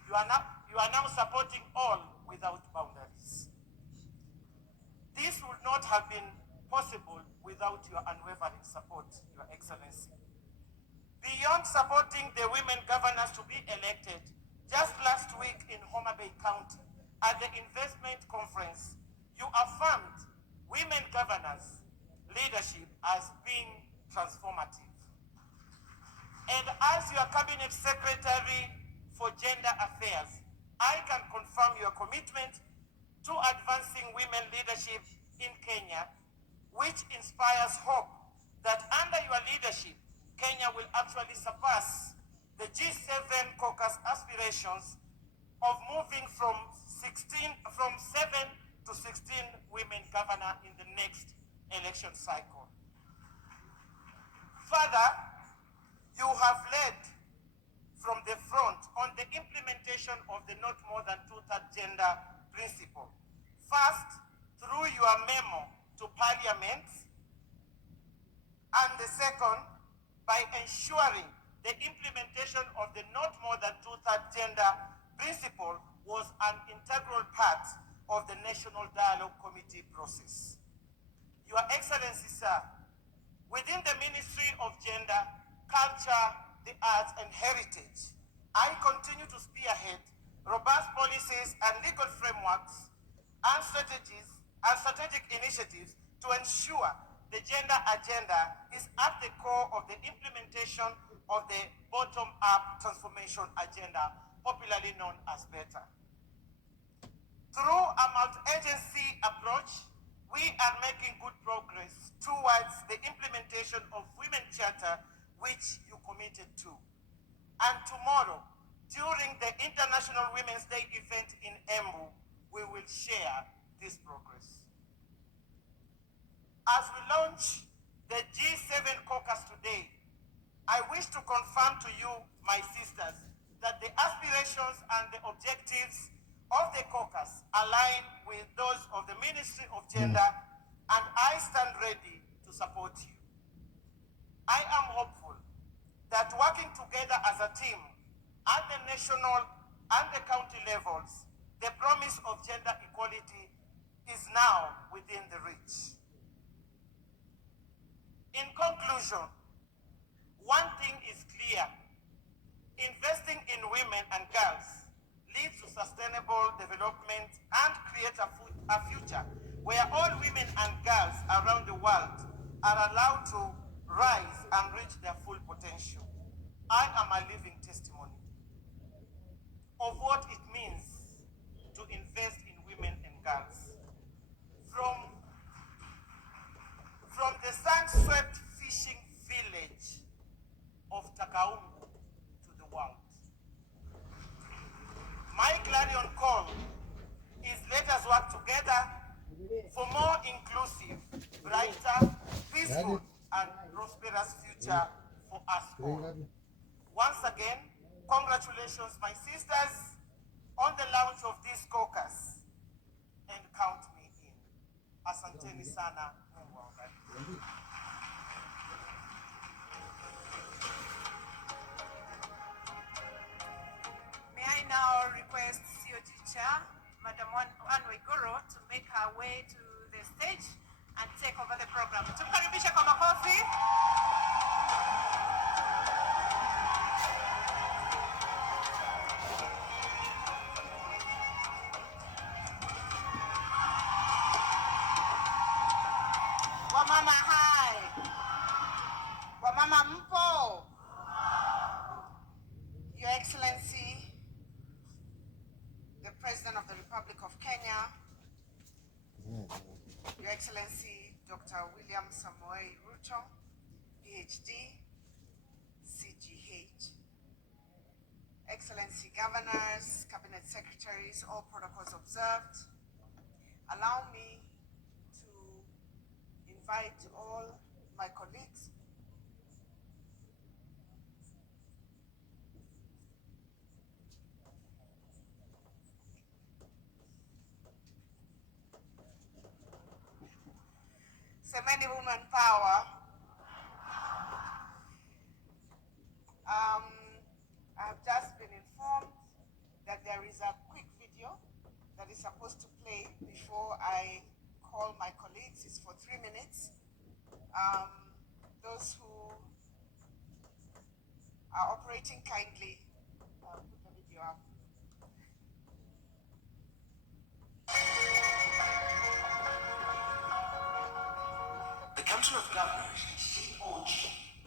you are now supporting all without boundaries. This would not have been possible without your unwavering support, Your Excellency. Beyond supporting the women governors to be elected, just last week in Homa Bay County, at the investment conference, you affirmed women governors' leadership as being transformative. And as your Cabinet Secretary for Gender Affairs, I can confirm your commitment to advancing women leadership in Kenya, which inspires hope that under your leadership, Kenya will actually surpass the G7 caucus aspirations of moving from 7 to 16 women governor in the next election cycle. Further, you have led from the front on the implementation of the not more than two-thirds gender principle. First, through your memo to Parliament, and the second, by ensuring the implementation of the not more than two-thirds gender principle was an integral part of the National Dialogue Committee process. Your Excellency, sir, within the Ministry of Gender, Culture, the Arts and Heritage, I continue to spearhead robust policies and legal frameworks and strategic initiatives to ensure the gender agenda is at the core of the implementation of the bottom-up transformation agenda, popularly known as BETTER. Through a multi-agency approach, we are making good progress towards the implementation of Women Charter, which you committed to. And tomorrow, during the International Women's Day event in Empowe, we will share this progress. As we launch the G7 caucus today, I wish to confirm to you, my sisters, that the aspirations and the objectives of the caucus align with those of the Ministry of Gender, and I stand ready to support you. I am hopeful that working together as a team at the national and the county levels, the promise of gender equality is now within the reach. In conclusion, one thing is clear: investing in women and girls leads to sustainable development and create a future where all women and girls around the world are allowed to rise and reach their full potential. I am a living testimony of what it means to invest in women and girls. From the sun-swept fishing village of Takaungu to the world. My clarion call is let us work together for more inclusive, brighter, peaceful, and prosperous future for us all. Once again, congratulations, my sisters, on the launch of this caucus, and count me in. Asanteni sana. Mungu awabariki. May I now request COG Chair, Madam Anwe Guru, to make her way to the stage and take over the program. Tumkaribishe kwa makofi. Wamama hai. Wamama mpo. Your Excellency, the President of the Republic of Kenya, Your Excellency, Dr. William Samoei Ruto, PhD, CGH, Excellency Governors, Cabinet Secretaries, all protocols observed. Allow me to invite all my colleagues Semeni Women Power. I have just been informed that there is a quick video that is supposed to play before I call my colleagues. It's for 3 minutes. Those who are operating kindly, put the video up. The Council of Governors, COG,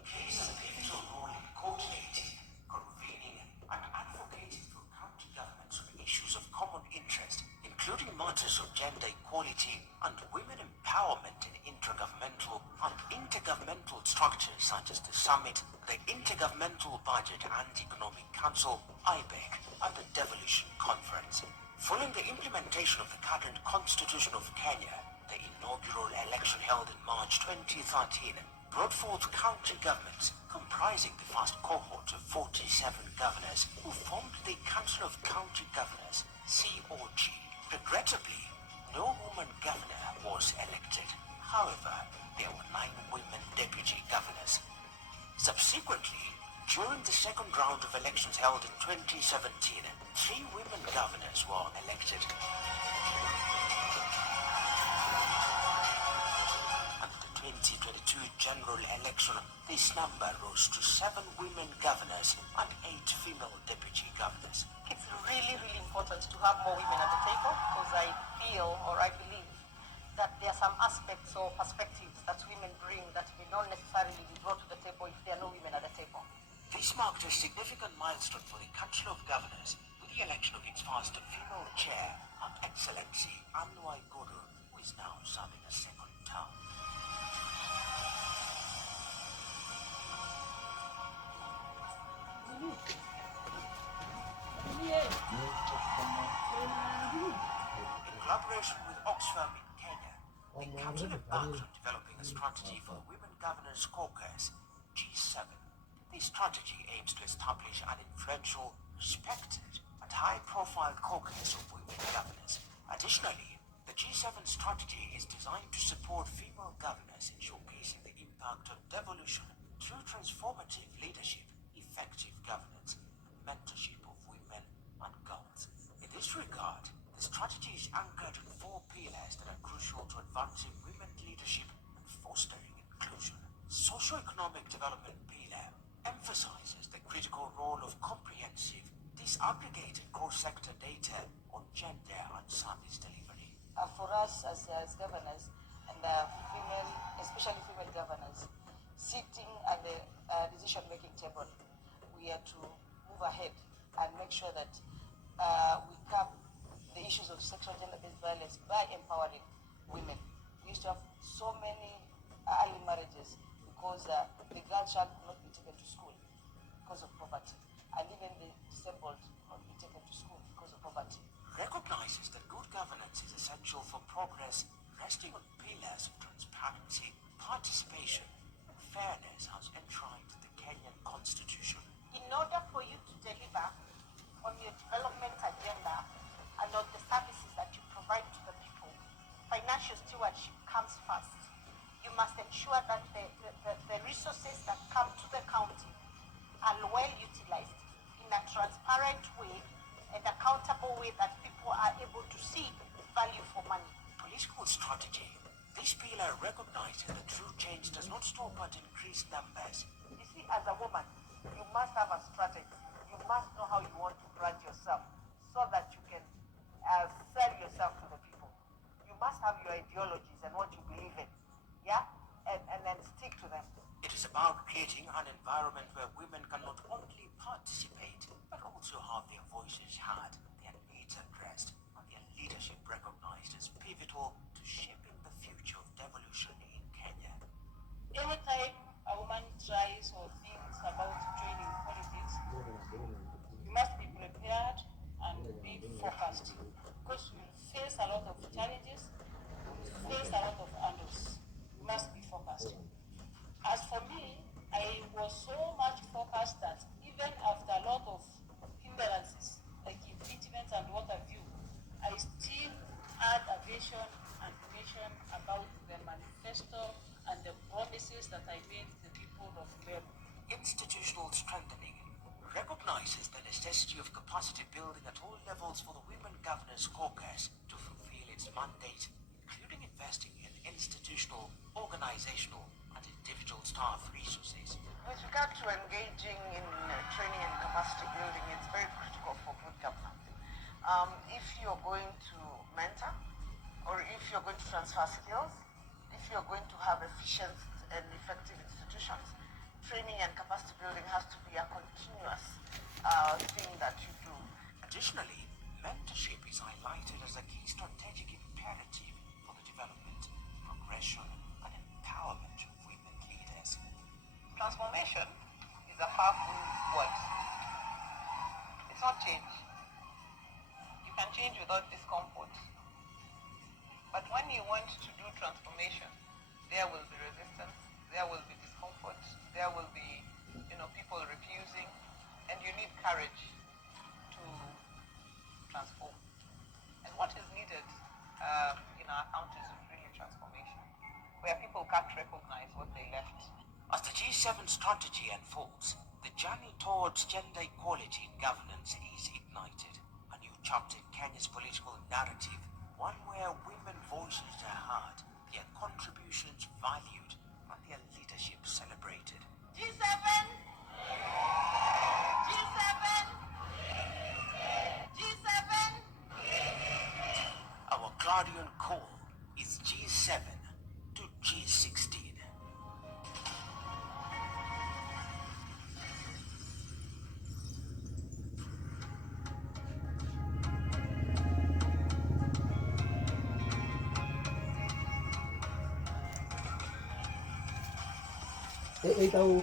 plays a pivotal role in coordinating, convening, and advocating for county governments on issues of common interest, including matters of gender equality and women empowerment in intragovernmental and intergovernmental structures such as the Summit, the Intergovernmental Budget and Economic Council, IBEC, and the Devolution Conference. Following the implementation of the current Constitution of Kenya, the inaugural election held in March 2013 brought forth county governments comprising the first cohort of 47 governors who formed the Council of County Governors, COG. Regrettably, no woman governor was elected. However, there were 9 women deputy governors. Subsequently, during the second round of elections held in 2017, 3 women governors were elected. At the 2022 general election, this number rose to 7 women governors and 8 female deputy governors. It's really, really important to have more women at the table because I feel or I believe that there are some aspects or perspectives that women bring that may not necessarily be brought to the table if there are no women at the table. This marked a significant milestone for the Council of Governors with the election of its first female chair, Her Excellency Anwar Guru, who is now serving a second term. In collaboration with Oxfam in Kenya, the Council embarked on developing a strategy for the Women Governors Caucus, G7. This strategy aims to establish an influential, respected, and high-profile caucus of women governors. Additionally, the G7 strategy is designed to support female governors in showcasing the impact of devolution through transformative leadership, effective governance, and mentorship of women and girls. In this regard, the strategy is anchored in 4 pillars that are crucial to advancing women leadership and fostering inclusion. Socio-economic development pillar emphasizes the critical role of comprehensive, disaggregated cross-sector data on gender and service delivery. For us as governors and female, especially female governors, sitting at the decision-making table, we are to move ahead and make sure that we cap the issues of sexual gender-based violence by empowering women. We used to have so many early marriages because the girl child could not be taken to school because of poverty, and even the disabled could not be taken to school because of poverty. Recognizes that good governance is essential for progress, resting on pillars of transparency, participation, and fairness as enshrined in the Kenyan Constitution. In order for you to deliver on your development agenda and on the services that you provide to the people, financial stewardship comes first. You must ensure that the resources that come to the county are well utilized in a transparent way and accountable way that people are able to see value for money. Political strategy. This pillar recognizes that true change does not stop at increased numbers. You see, as a woman, you must have a strategy. You must know how you want to brand yourself so that you can sell yourself to the people. You must have your ideologies and what you believe in, yeah? And then stick to them. It is about creating an environment where women can not only participate, but also have their voices heard, their needs addressed, and their leadership recognized as pivotal to shaping the future of devolution in Kenya. Every time a woman tries or thinks about joining politics, you must be prepared and be focused, because you face a lot of challenges, you face a lot of hurdles. You must be focused. As for me, I was so much focused that even after a lot of hindrances, like impeachments and what have you, I still had a vision and mission about the manifesto and the promises that I made to the people of Meru. Institutional strengthening recognizes the necessity of capacity building at all levels for the Women Governors Caucus to fulfill its mandate, including investing in institutional, organizational, and individual staff resources. With regard to engaging in training and capacity building, it's very critical for good governance. If you're going to mentor, or if you're going to transfer skills, if you're going to have efficient and effective institutions, training and capacity building has to be a continuous thing that you do. Additionally, mentorship is highlighted as a key strategic imperative for the development, progression, and empowerment of women leaders. Transformation is a powerful word. It's not change. You can change without discomfort. But when you want to do transformation, there will be resistance, there will be discomfort, there will be, people refusing, and you need courage to transform. And what is needed in our country is really transformation, where people can't recognize what they left. As the G7 strategy unfolds, the journey towards gender equality in governance is ignited. A new chapter in Kenya's political narrative, one where women's voices are heard, their contributions valued, and their leadership celebrated. G7! Our clarion call is G7 to G16. Your Excellency,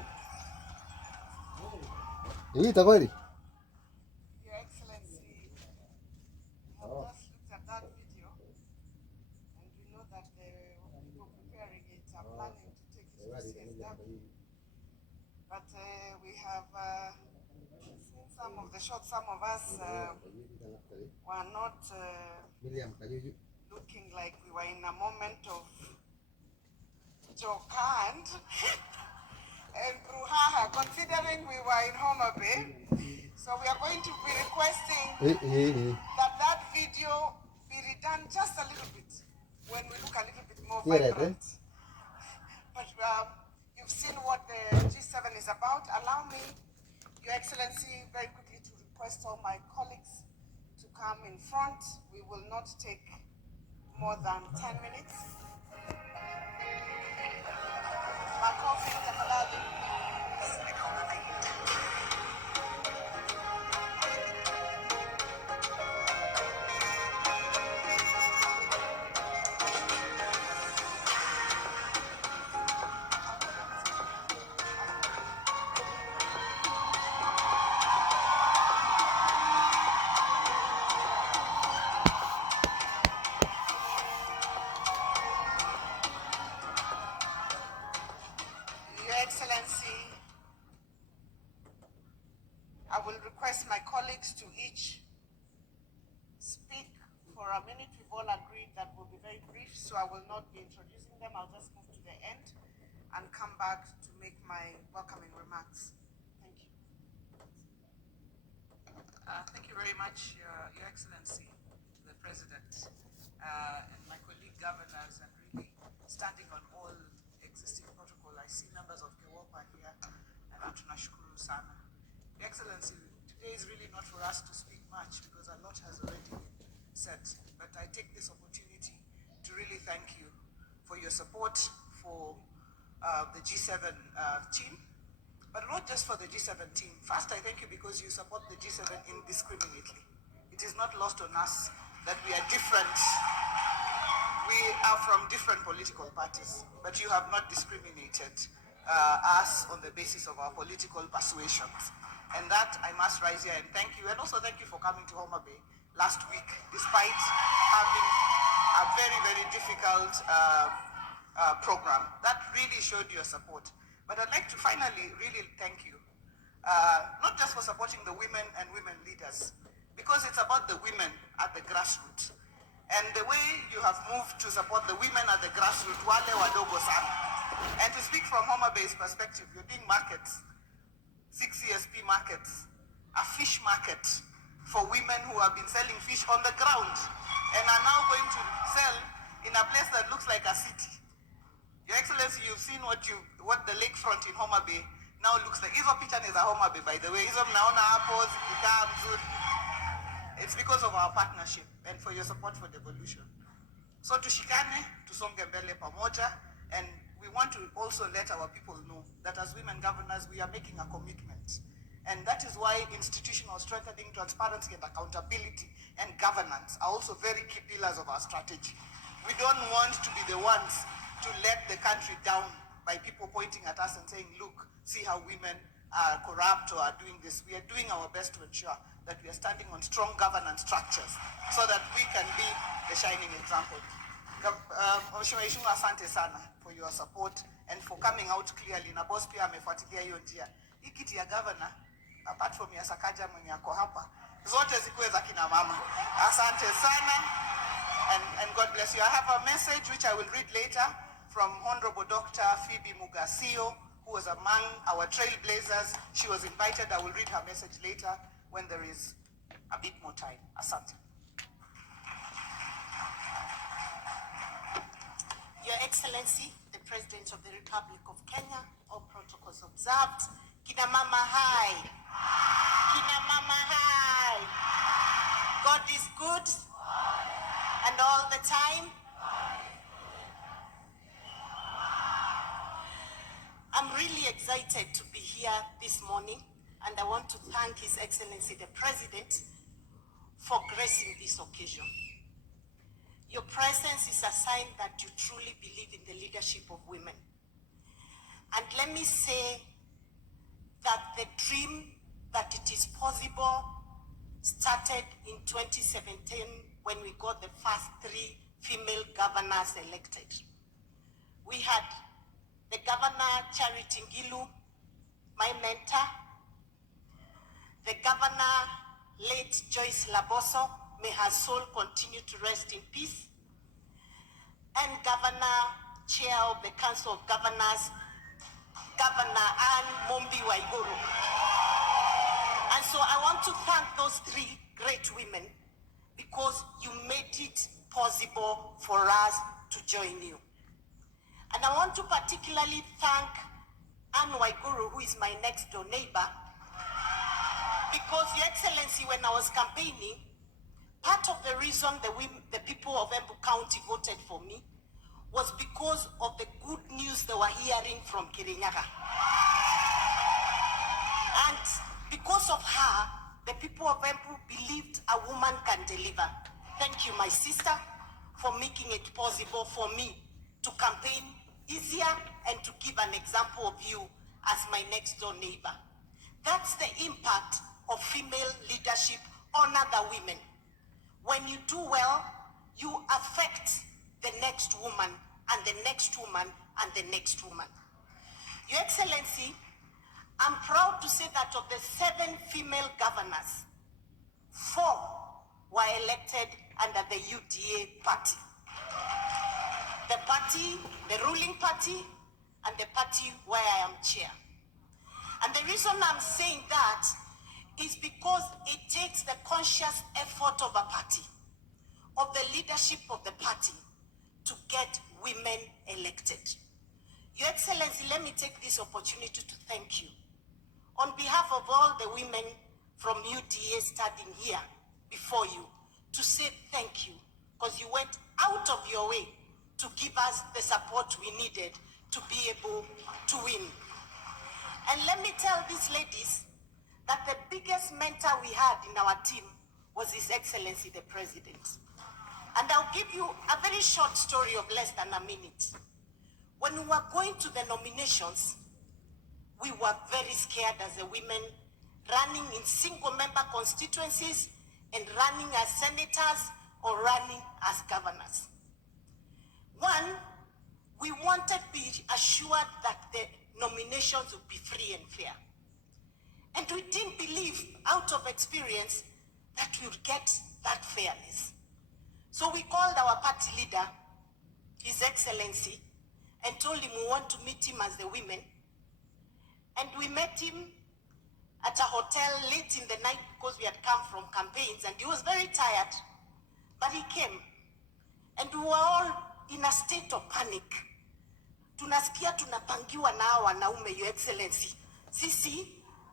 we have just looked at that video, and we know that the people preparing it are planning to take it to CSW. But we have seen some of the shots. Some of us were not looking like we were in a moment of jokand and brouhaha, considering we were in Homa Bay. So we are going to be requesting that video be redone just a little bit when we look a little bit more vibrant. But you've seen what the G7 is about. Allow me, Your Excellency, very quickly to request all my colleagues to come in front. We will not take more than 10 minutes. Makofi, tafadhali. Your Excellency, I will request my colleagues to each speak for a minute. We've all agreed that we'll be very brief, so I will not be introducing them. I'll just move to the end and come back to make my welcoming remarks. Thank you. Thank you very much, Your Excellency, the President, and my colleague governors, and really standing on all existing protocol. I see members of Kewopa here, and I'm tunashukuru sana. Your Excellency, today is really not for us to speak much because a lot has already been said, but I take this opportunity to really thank you for your support for the G7 team, but not just for the G7 team. First, I thank you because you support the G7 indiscriminately. It is not lost on us that we are different. We are from different political parties, but you have not discriminated us on the basis of our political persuasions. And that I must rise here and thank you. And also thank you for coming to Homa Bay last week, despite having a very, very difficult program. That really showed your support. But I'd like to finally really thank you, not just for supporting the women and women leaders, because it's about the women at the grassroots. And the way you have moved to support the women at the grassroots, wale wadogo sana. And to speak from Homa Bay's perspective, you're doing markets, 6 CSP markets, a fish market for women who have been selling fish on the ground and are now going to sell in a place that looks like a city. Your Excellency, you've seen what the lakefront in Homa Bay now looks like. Hizo picha ni za Homa Bay, by the way. Hizo mnaona hapo zikikaa mzuri. It's because of our partnership and for your support for devolution. So tushikane, tusonge mbele pamoja, and we want to also let our people know that as women governors, we are making a commitment. And that is why institutional strengthening, transparency and accountability and governance are also very key pillars of our strategy. We don't want to be the ones to let the country down by people pointing at us and saying, look, see how women are corrupt or are doing this. We are doing our best to ensure that we are standing on strong governance structures so that we can be the shining example. Mheshimiwa Ishungu, asante sana for your support and for coming out clearly. Na boss pia amefuatilia hiyo njia. Hii kiti ya governor, apart from ya Sakaja mwenye ako hapa, zote zikuwe za kina mama. Asante sana and God bless you. I have a message which I will read later from Honorable Dr. Phoebe Mugasio, who was among our trailblazers. She was invited. I will read her message later when there is a bit more time. Asante. Your Excellency, the President of the Republic of Kenya, all protocols observed. Kina mama hai. Kina mama hai. God is good and all the time. I'm really excited to be here this morning, and I want to thank His Excellency the President for gracing this occasion. Your presence is a sign that you truly believe in the leadership of women. And let me say that the dream that it is possible started in 2017 when we got the first 3 female governors elected. We had the Governor Charity Ngilu, my mentor, the Governor late Joyce Laboso, may her soul continue to rest in peace, and Governor, Chair of the Council of Governors, Governor Anne Mombi Waiguru. And so I want to thank those 3 great women because you made it possible for us to join you. And I want to particularly thank Anne Waiguru, who is my next door neighbor, because, Your Excellency, when I was campaigning, part of the reason the people of Empowe County voted for me was because of the good news they were hearing from Kirinyaga. And because of her, the people of Empowe believed a woman can deliver. Thank you, my sister, for making it possible for me to campaign easier and to give an example of you as my next door neighbor. That's the impact of female leadership on other women. When you do well, you affect the next woman and the next woman and the next woman. Your Excellency, I'm proud to say that of the 7 female governors, 4 were elected under the UDA party. The party, the ruling party, and the party where I am chair. And the reason I'm saying that is because it takes the conscious effort of a party, of the leadership of the party, to get women elected. Your Excellency, let me take this opportunity to thank you. On behalf of all the women from UDA standing here before you, to say thank you, because you went out of your way to give us the support we needed to be able to win. And let me tell these ladies that the biggest mentor we had in our team was His Excellency the President. And I'll give you a very short story of less than a minute. When we were going to the nominations, we were very scared as the women running in single-member constituencies and running as senators or running as governors. One, we wanted to be assured that the nominations would be free and fair. And we didn't believe, out of experience, that we would get that fairness. So we called our party leader, His Excellency, and told him we want to meet him as the women. And we met him at a hotel late in the night because we had come from campaigns and he was very tired, but he came. And we were all in a state of panic. Tunasikia tunapangiwa na hawa wanaume, Your Excellency. Sisi,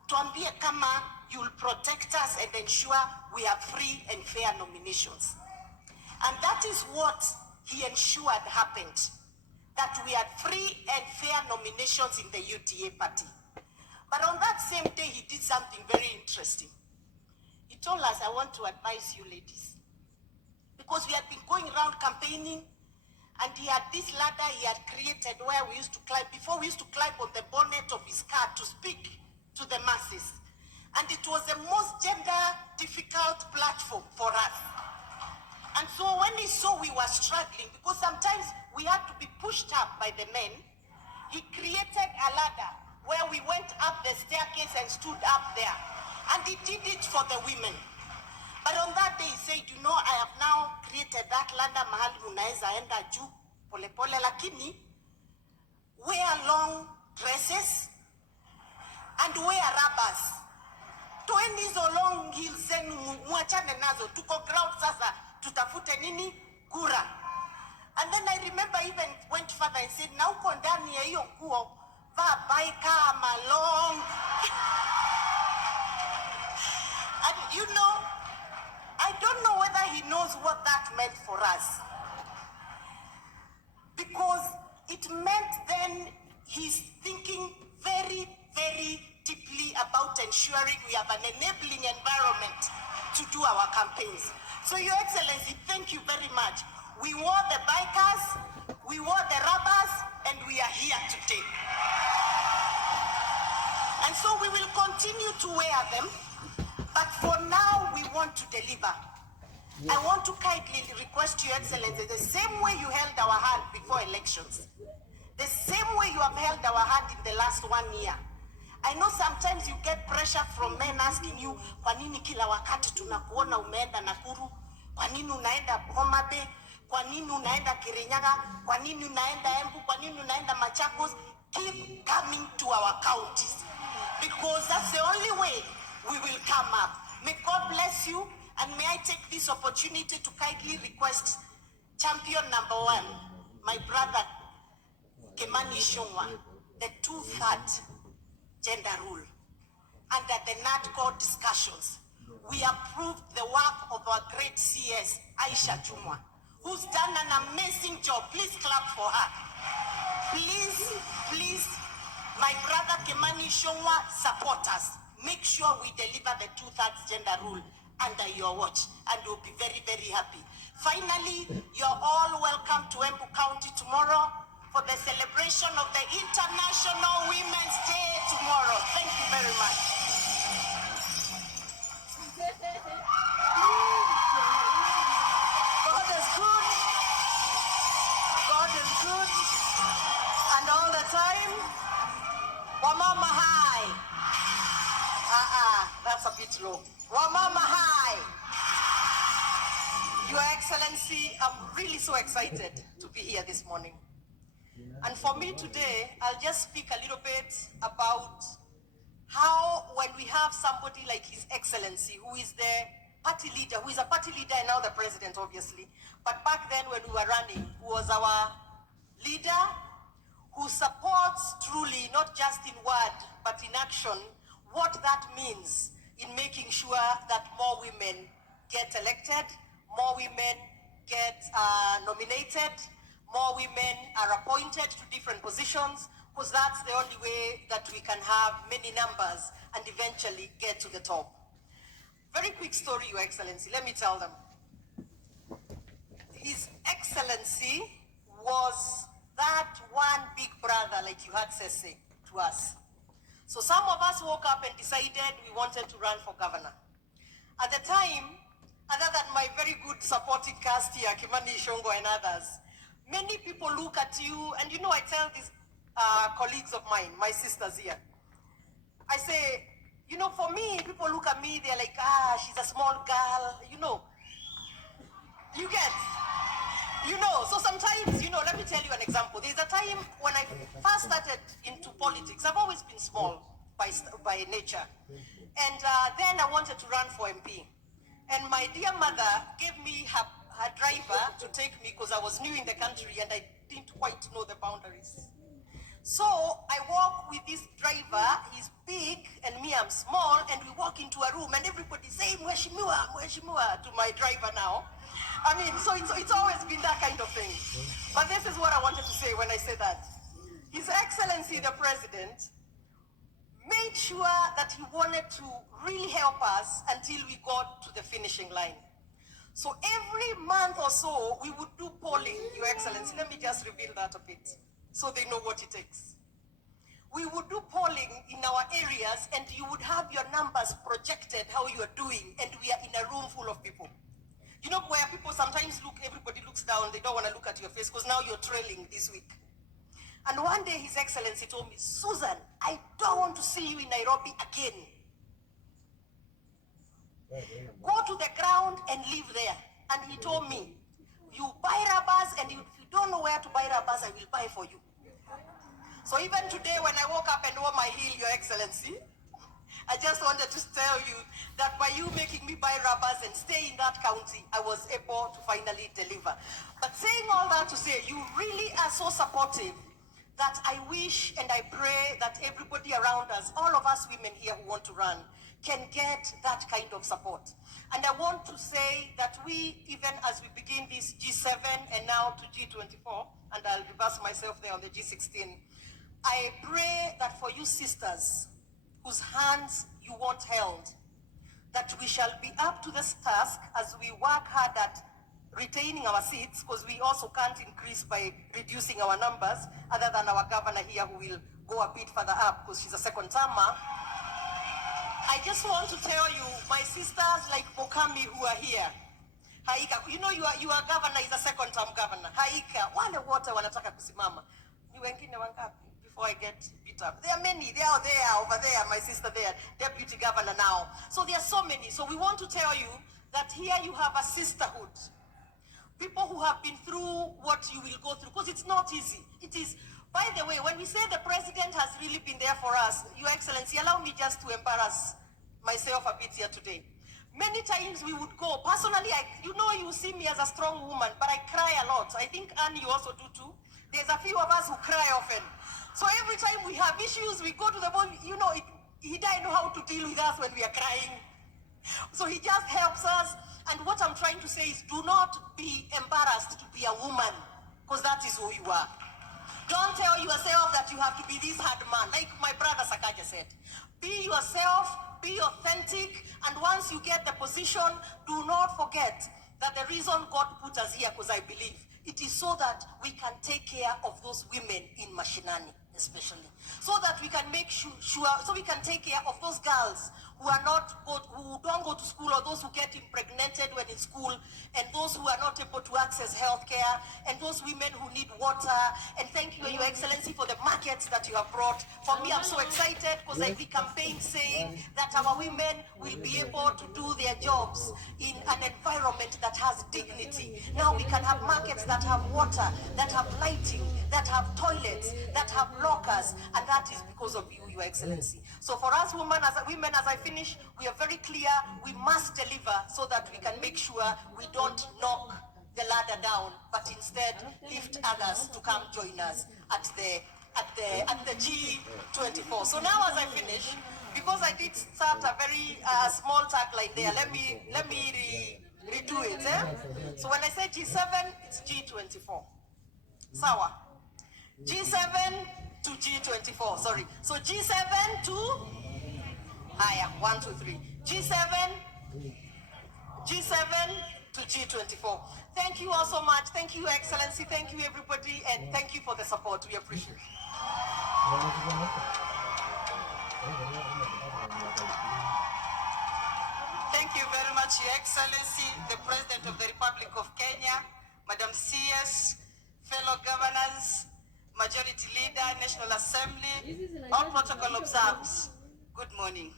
tuambie kama you'll protect us and ensure we have free and fair nominations. And that is what he ensured happened, that we had free and fair nominations in the UDA party. But on that same day, he did something very interesting. He told us, I want to advise you ladies, because we had been going around campaigning, and he had this ladder he had created where we used to climb. Before, we used to climb on the bonnet of his car to speak to the masses. And it was the most gender difficult platform for us. And so when he saw we were struggling, because sometimes we had to be pushed up by the men, he created a ladder where we went up the staircase and stood up there. And he did it for the women. But on that day he said, you know, I have now created that ladder mahali munaeza enda juu pole pole, lakini wear long dresses and wear rubbers. Toeni hizo long heels zenu muachane nazo, tuko ground sasa, tutafute nini? Kura. And then I remember even went further and said, na uko ndani ya hiyo nguo, vaa baika malong. And you know, I don't know whether he knows what that meant for us. Because it meant then he's thinking very, very deeply about ensuring we have an enabling environment to do our campaigns. So Your Excellency, thank you very much. We wore the bikers, we wore the rubbers, and we are here today. So we will continue to wear them, but for now we want to deliver. I want to kindly request Your Excellency, the same way you held our hand before elections, the same way you have held our hand in the last 1 year. I know sometimes you get pressure from men asking you, kwa nini kila wakati tunakuona umeenda Nakuru? Kwa nini unaenda Homa Bay? Kwa nini unaenda Kirinyaga? Kwa nini unaenda Embu? Kwa nini unaenda Machakos? Keep coming to our counties, because that's the only way we will come up. May God bless you, and may I take this opportunity to kindly request champion number 1, my brother Kimani Ichung'wah, the 2/3 gender rule. Under the NADCO discussions, we approved the work of our great CS, Aisha Jumwa, who's done an amazing job. Please clap for her. Please, my brother Kimani Ichung'wah, support us. Make sure we deliver the 2/3 gender rule under your watch, and we'll be very, very happy. Finally, you're all welcome to Empowe County tomorrow for the celebration of the International Women's Day tomorrow. Thank you very much. God is good. God is good. And all the time, Wamama high. That's a bit low. Wamama high. Your Excellency, I'm really so excited to be here this morning. And for me today, I'll just speak a little bit about how when we have somebody like His Excellency, who is the party leader, who is a party leader and now the president, obviously, but back then when we were running, who was our leader, who supports truly, not just in word, but in action, what that means in making sure that more women get elected, more women get nominated, more women are appointed to different positions, because that's the only way that we can have many numbers and eventually get to the top. Very quick story, Your Excellency, let me tell them. His Excellency was that one big brother, like you had say to us. So some of us woke up and decided we wanted to run for governor. At the time, other than my very good supporting cast here, Kimani Ichung'wah and others, many people look at you, and I tell these colleagues of mine, my sisters here, I say, for me, people look at me, they're like, she's a small girl, You get, so sometimes, let me tell you an example. There's a time when I first started into politics, I've always been small by nature. And then I wanted to run for MP. And my dear mother gave me her driver to take me because I was new in the country and I didn't quite know the boundaries. So I walk with this driver, he's big and me, I'm small, and we walk into a room and everybody's saying, Mheshimiwa, to my driver now. I mean, so it's always been that kind of thing. But this is what I wanted to say when I say that. His Excellency, the President, made sure that he wanted to really help us until we got to the finishing line. So every month or so, we would do polling, Your Excellency. Let me just reveal that a bit, so they know what it takes. We would do polling in our areas, and you would have your numbers projected, how you are doing, and we are in a room full of people. Where people sometimes everybody looks down, they don't want to look at your face, because now you're trailing this week. And one day, His Excellency told me, Susan, I don't want to see you in Nairobi again. Go to the ground and live there. And he told me, you buy rubbers, and if you don't know where to buy rubbers, I will buy for you. So even today, when I woke up and wore my heel, Your Excellency, I just wanted to tell you that by you making me buy rubbers and stay in that county, I was able to finally deliver. But saying all that to say, you really are so supportive that I wish and I pray that everybody around us, all of us women here who want to run, can get that kind of support. And I want to say that we, even as we begin this G7 and now to G24, and I'll reverse myself there on the G16, I pray that for you sisters, whose hands you want held, that we shall be up to this task as we work hard at retaining our seats, because we also can't increase by reducing our numbers, other than our governor here who will go a bit further up because she's a second termer. I just want to tell you, my sisters like Mokami who are here, Haika, you know your governor is a second-term governor. Haika, wale wote wanataka kusimama. Ni wengine wangapi? Before I get beat up. There are many. They are there, over there, my sister there, deputy governor now. So there are so many. So we want to tell you that here you have a sisterhood. People who have been through what you will go through, because it's not easy. It is, by the way, when we say the president has really been there for us, Your Excellency, allow me just to embarrass myself a bit here today. Many times we would go, personally, you see me as a strong woman, but I cry a lot. I think, Anne, you also do too. There's a few of us who cry often. So every time we have issues, we go to the boy, he doesn't know how to deal with us when we are crying. So he just helps us. And what I'm trying to say is, do not be embarrassed to be a woman, because that is who you are. Don't tell yourself that you have to be this hard man, like my brother Sakaja said. Be yourself, be authentic, and once you get the position, do not forget that the reason God put us here, because I believe, it is so that we can take care of those women in Mashinani, especially. So that we can make sure, so we can take care of those girls who don't go to school, or those who get impregnated when in school, and those who are not able to access health care, and those women who need water. And thank you, Your Excellency, for the markets that you have brought. For me, I'm so excited because I be campaign saying that our women will be able to do their jobs in an environment that has dignity. Now we can have markets that have water, that have lighting, that have toilets, that have lockers, and that is because of you, Your Excellency. So for us women, as I finish, we are very clear, we must deliver so that we can make sure we don't knock the ladder down, but instead lift others to come join us at the G24. So now as I finish, because I did start a very small tagline there, let me redo it. So when I say G7, it's G24. Sawa. G7 to G24, sorry. So G7 to, higher, 1, 2, 3. G7 to G24. Thank you all so much. Thank you, Your Excellency. Thank you, everybody. And thank you for the support. We appreciate it. Thank you very much, Your Excellency, the President of the Republic of Kenya, Madam CS, fellow governors, Majority Leader, National Assembly, all protocol observed. Good morning.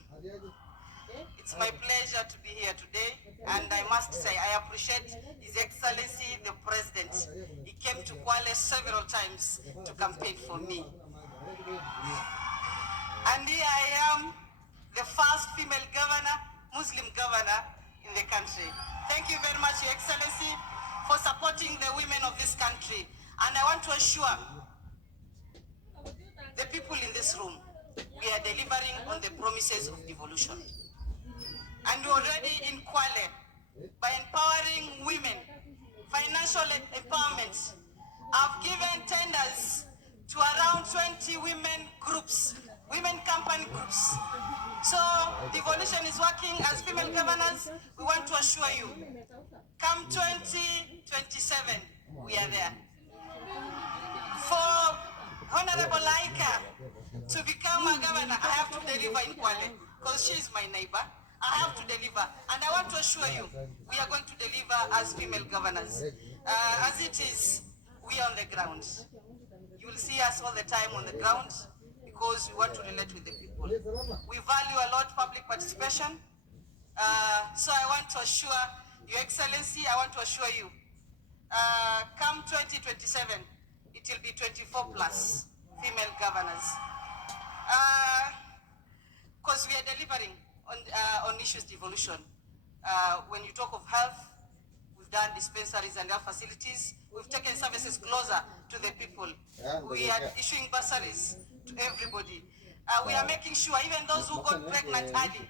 It's my pleasure to be here today, and I must say I appreciate His Excellency the President. He came to Kwale several times to campaign for me. And here I am, the first female governor, Muslim governor in the country. Thank you very much, Your Excellency, for supporting the women of this country. And I want to assure the people in this room, we are delivering on the promises of devolution. And we're already in Kwale, by empowering women, financial empowerment. I've given tenders to around 20 women groups, women company groups. So devolution is working. As female governors, we want to assure you, come 2027, we are there. For Honorable Laika to become a governor, I have to deliver in Kwale, because she's my neighbor. I have to deliver, and I want to assure you, we are going to deliver as female governors. As it is, we are on the ground. You will see us all the time on the ground, because we want to relate with the people. We value a lot public participation. So I want to assure Your Excellency, I want to assure you, come 2027, it will be 24 plus female governors. Because we are delivering on issues devolution. When you talk of health, we've done dispensaries and health facilities. We've taken services closer to the people. We are issuing bursaries to everybody. We are making sure even those who got pregnant early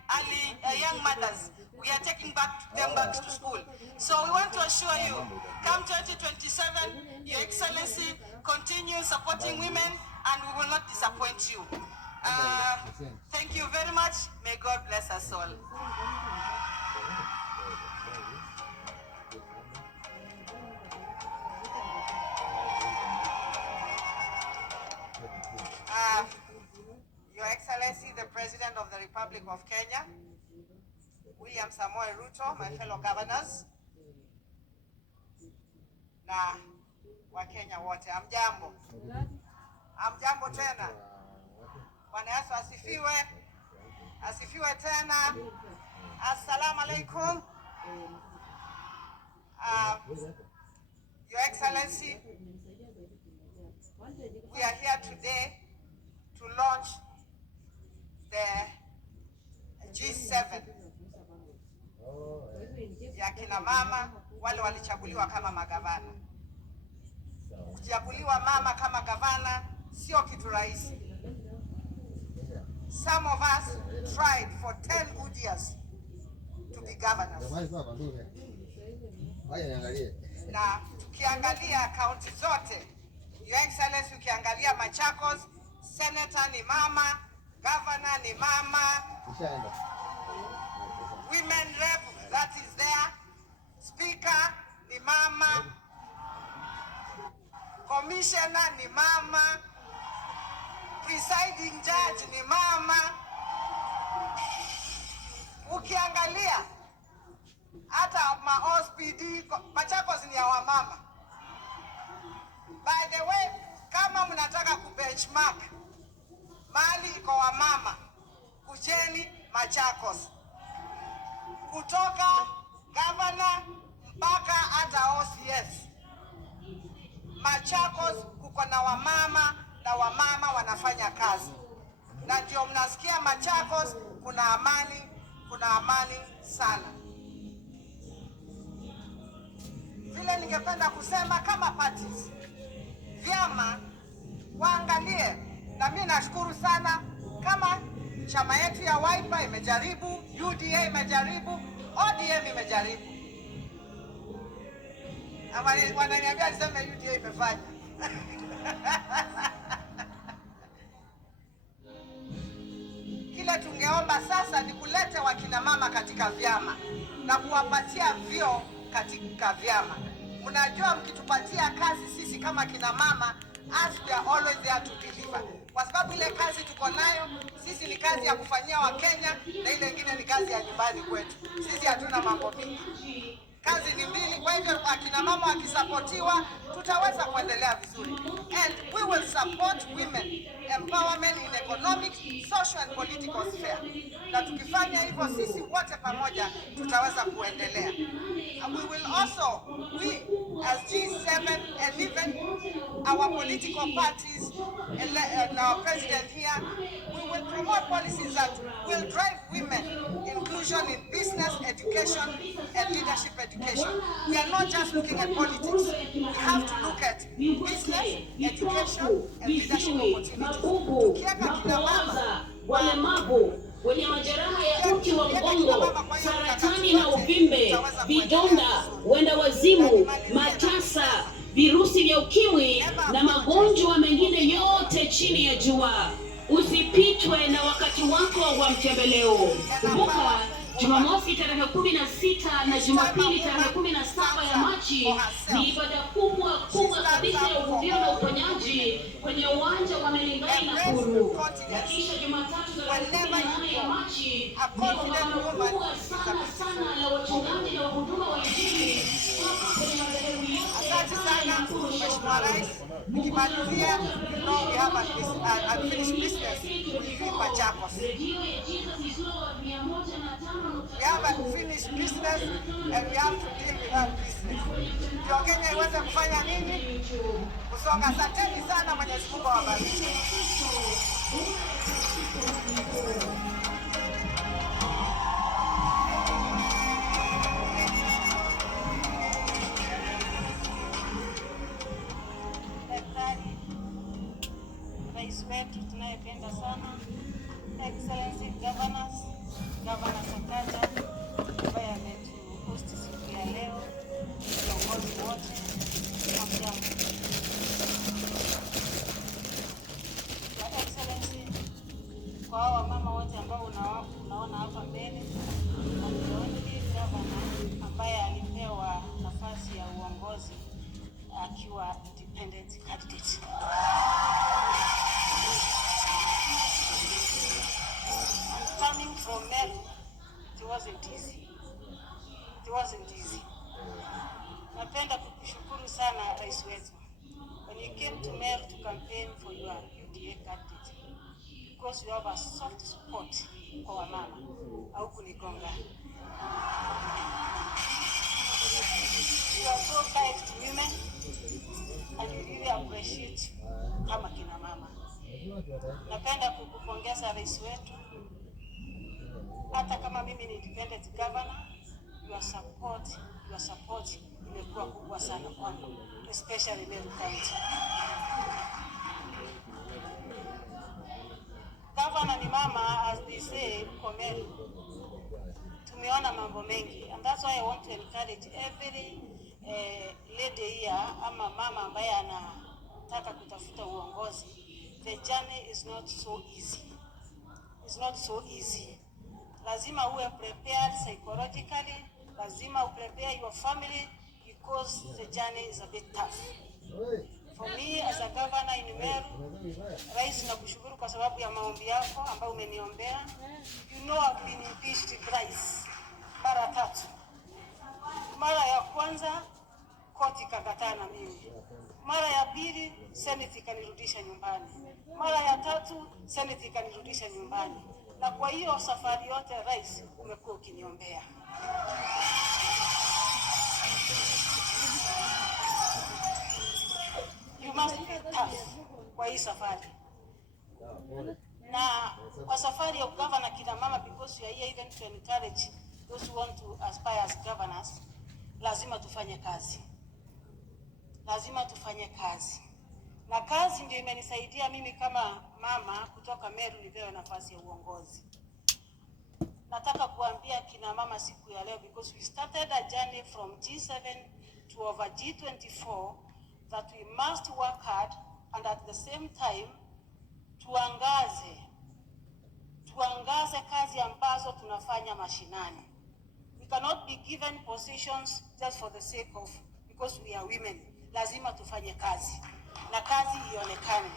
young mothers, we are taking them back to school. So we want to assure you, come 2027, Your Excellency, continue supporting women, and we will not disappoint you. Thank you very much. May God bless us all. Your Excellency. Excellency, the President of the Republic of Kenya, William Samoei Ruto, my fellow governors, na Wakenya wote, amjambo. Amjambo tena. Bwana Yesu asifiwe. Asifiwe tena. Assalamu alaikum. Your Excellency, we are here today to launch the G7 ya kina mama wale walichaguliwa kama magavana. Kuchaguliwa mama kama gavana sio kitu rahisi. Some of us tried for 10 good years to be governors. Na tukiangalia kaunti zote, Your Excellency, ukiangalia Machakos, senator ni mama, governor ni mama, women rep that is there, speaker ni mama, commissioner ni mama, presiding judge ni mama. Ukiangalia hata ma-OSPD, Machakos ni ya wamama. By the way, kama mnataka kubenchmark mali iko wamama, kujeni Machakos. Kutoka governor mpaka hata OCS. Machakos kuko na wamama na wamama wanafanya kazi. Na ndio mnasikia Machakos kuna amani sana. Vile ningependa kusema kama parties, vyama waangalie, na mimi nashukuru sana kama chama yetu ya Wiper imejaribu, UDA imejaribu, ODM imejaribu. Wananiambia niseme UDA imefanya. Kile tungeomba sasa ni kuleta wakina mama katika vyama na kuwapatia vyo katika vyama. Mnajua mkitupatia kazi sisi kama kina mama, as we are always there to deliver. Kwa sababu ile kazi tuko nayo, sisi ni kazi ya kufanyia Wakenya na ile nyingine ni kazi ya nyumbani kwetu. Sisi hatuna mambo mingi. Kazi ni mbili, kwa hivyo akina mama wakisapotiwa, tutaweza kuendelea vizuri. And we will support women empowerment in economic, social and political sphere. Na tukifanya hivyo sisi wote pamoja tutaweza kuendelea. And we will also, we as G7 and even our political parties and our president here, we will promote policies that will drive women inclusion in business, education and leadership education. We are not just looking at politics. We have to look at business, education and leadership opportunities. Tukiweka kina mama walemavu wenye majeraha ya uti wa mgongo, saratani na uvimbe, vidonda, wenda wazimu, matasa, virusi vya ukimwi na magonjwa mengine yote chini ya jua. Usipitwe na wakati wako wa mtembeleo. Kumbuka, Jumamosi tarehe 16 na Jumapili tarehe 17 ya Machi ni ibada kubwa kabisa ya uvuvio na uponyaji kwenye uwanja wa Melindai Nakuru. Na kisha Jumatatu tarehe 18 ya Machi ni kongamano kubwa sana la wachungaji na wahuduma wa Injili hapa kwenye madhehebu yote ya Nakuru. Nikimalizia, we have unfinished business with Machakos. We have unfinished business and we have to deal with that business. Ndio Kenya iweze kufanya nini? Kusonga. Asanteni sana, Mwenyezi Mungu awabariki. Rais wetu tunayependa sana, Excellency Governors, Governor Sakaja ambaye ametuhost siku ya leo, viongozi wote, hamjambo. Your Excellency, kwa hawa mama wote ambao unaona hapa mbele, the only governor ambaye alipewa nafasi ya uongozi akiwa independent candidate. because you have a soft spot kwa wamama. Au kunigonga. You are so kind to women and we really appreciate kama kina mama. Napenda kukupongeza rais wetu. Hata kama mimi ni independent governor, your support imekuwa kubwa sana kwangu, especially Meru County. Governor ni mama, as they say, kwa Meru. Tumeona mambo mengi, and that's why I want to encourage every lady here ama mama ambaye anataka kutafuta uongozi. The journey is not so easy. It's not so easy. Lazima uwe prepared psychologically, lazima prepare your family because the journey is a bit tough. For me as a governor in Meru, rais nakushukuru kwa sababu ya maombi yako ambayo umeniombea. You know I've been impeached thrice, mara 3. Mara ya kwanza koti ikakataa na mimi. Mara ya pili Senate ikanirudisha nyumbani. Mara ya 3 Senate ikanirudisha nyumbani. Na kwa hiyo safari yote rais umekuwa ukiniombea. You must be tough kwa hii safari. Na kwa safari ya governor kina mama, because you are here even to encourage those who want to aspire as governors, lazima tufanye kazi. Lazima tufanye kazi. Na kazi ndio imenisaidia mimi kama mama kutoka Meru nipewe nafasi ya uongozi. Nataka kuambia kina mama siku ya leo, because we started a journey from G7 to over G24, that we must work hard and at the same time tuangaze kazi ambazo tunafanya mashinani. We cannot be given positions just for the sake of because we are women. Lazima tufanye kazi na kazi ionekane.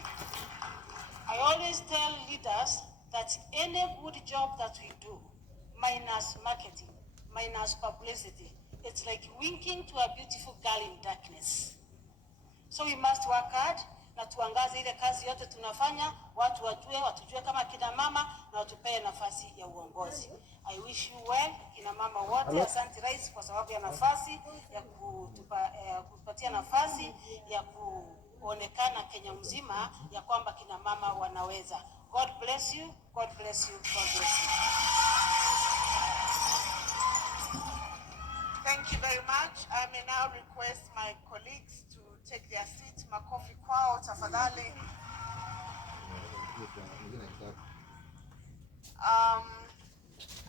I always tell leaders that any good job that we do, minus marketing, minus publicity, it's like winking to a beautiful girl in darkness. So we must work hard na tuangaze ile kazi yote tunafanya, watu watujue kama kina mama na watupee nafasi ya uongozi. I wish you well kina mama wote. Asante rais kwa sababu ya nafasi ya kutupatia nafasi ya kuonekana Kenya mzima ya kwamba kina mama wanaweza. God bless you. God bless you. God bless you. Thank you very much. I may now request my colleagues to take their seats. Makofi kwao tafadhali.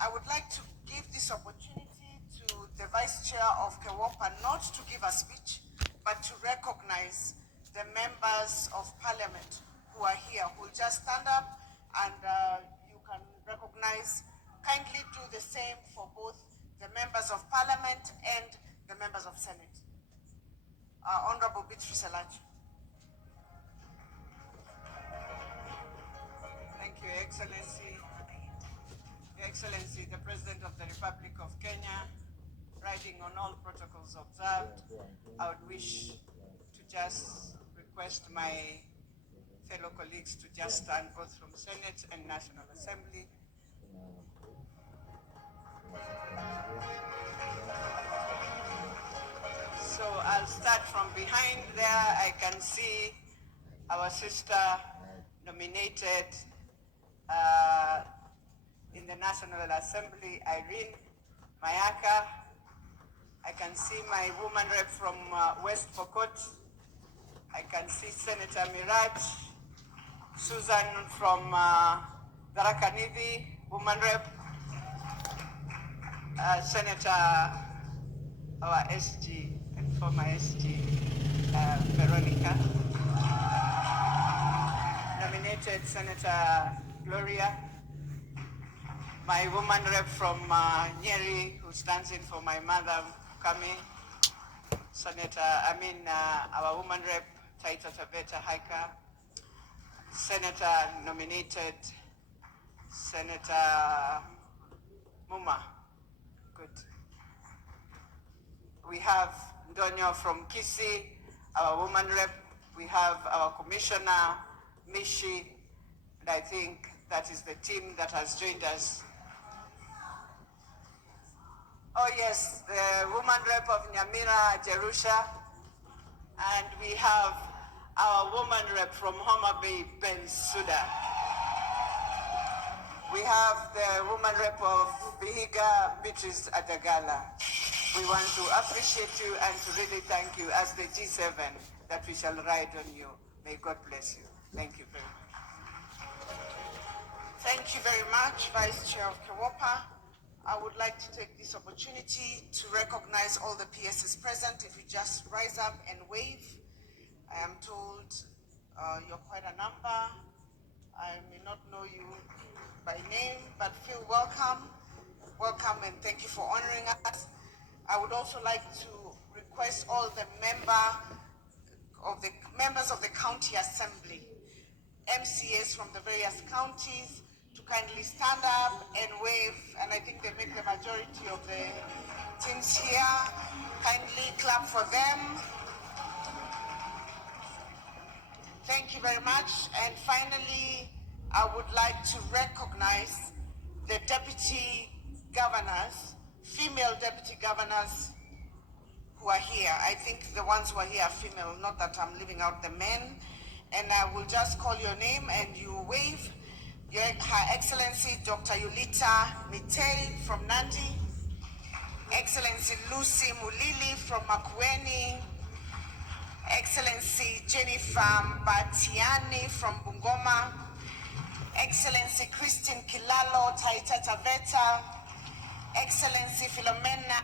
I would like to give this opportunity to the Vice Chair of KEWOPA not to give a speech, but to recognize the members of Parliament who are here, who will just stand up and you can recognize. Kindly do the same for both the members of Parliament and the members of Senate. Honorable Beatrice Elachi. Thank you, Excellency. Your Excellency, the President of the Republic of Kenya, riding on all protocols observed, I would wish to just request my fellow colleagues to just stand both from Senate and National Assembly. So I'll start from behind there. I can see our sister nominated in the National Assembly, Irene Mayaka. I can see my woman rep from West Pokot. I can see Senator Miraj, Susan from Tharaka Nithi, woman rep, Senator, our SG and former SG, Veronica. Nominated Senator Gloria, my woman rep from Nyeri, who stands in for my mother, Kami. Our woman rep, Taita Taveta Haika. Senator nominated, Senator Muma. Good. We have Ndonyo from Kisii, our woman rep. We have our commissioner, Mishi, and I think that is the team that has joined us. Oh yes, the woman rep of Nyamira, Jerusha, and we have our woman rep from Homa Bay, Ben Suda. We have the woman rep of Vihiga, Beatrice Adagala. We want to appreciate you and to really thank you as the G7 that we shall ride on you. May God bless you. Thank you very much. Thank you very much, Vice Chair of KEWOPA. I would like to take this opportunity to recognize all the PSs present. If you just rise up and wave. I am told you're quite a number. I may not know you by name, but feel welcome. Welcome and thank you for honoring us. I would also like to request all the members of the county assembly, MCAs from the various counties, to kindly stand up and wave, and I think they make the majority of the teams here. Kindly clap for them. Thank you very much. And finally, I would like to recognize the deputy governors, female deputy governors who are here. I think the ones who are here are female, not that I'm leaving out the men. And I will just call your name and you wave. Her Excellency Dr. Yulita Mitei from Nandi, Excellency Lucy Mulili from Makueni, Excellency Jennifer Batiani from Bungoma, Excellency Christine Kilalo, Taita Taveta, Excellency Philomena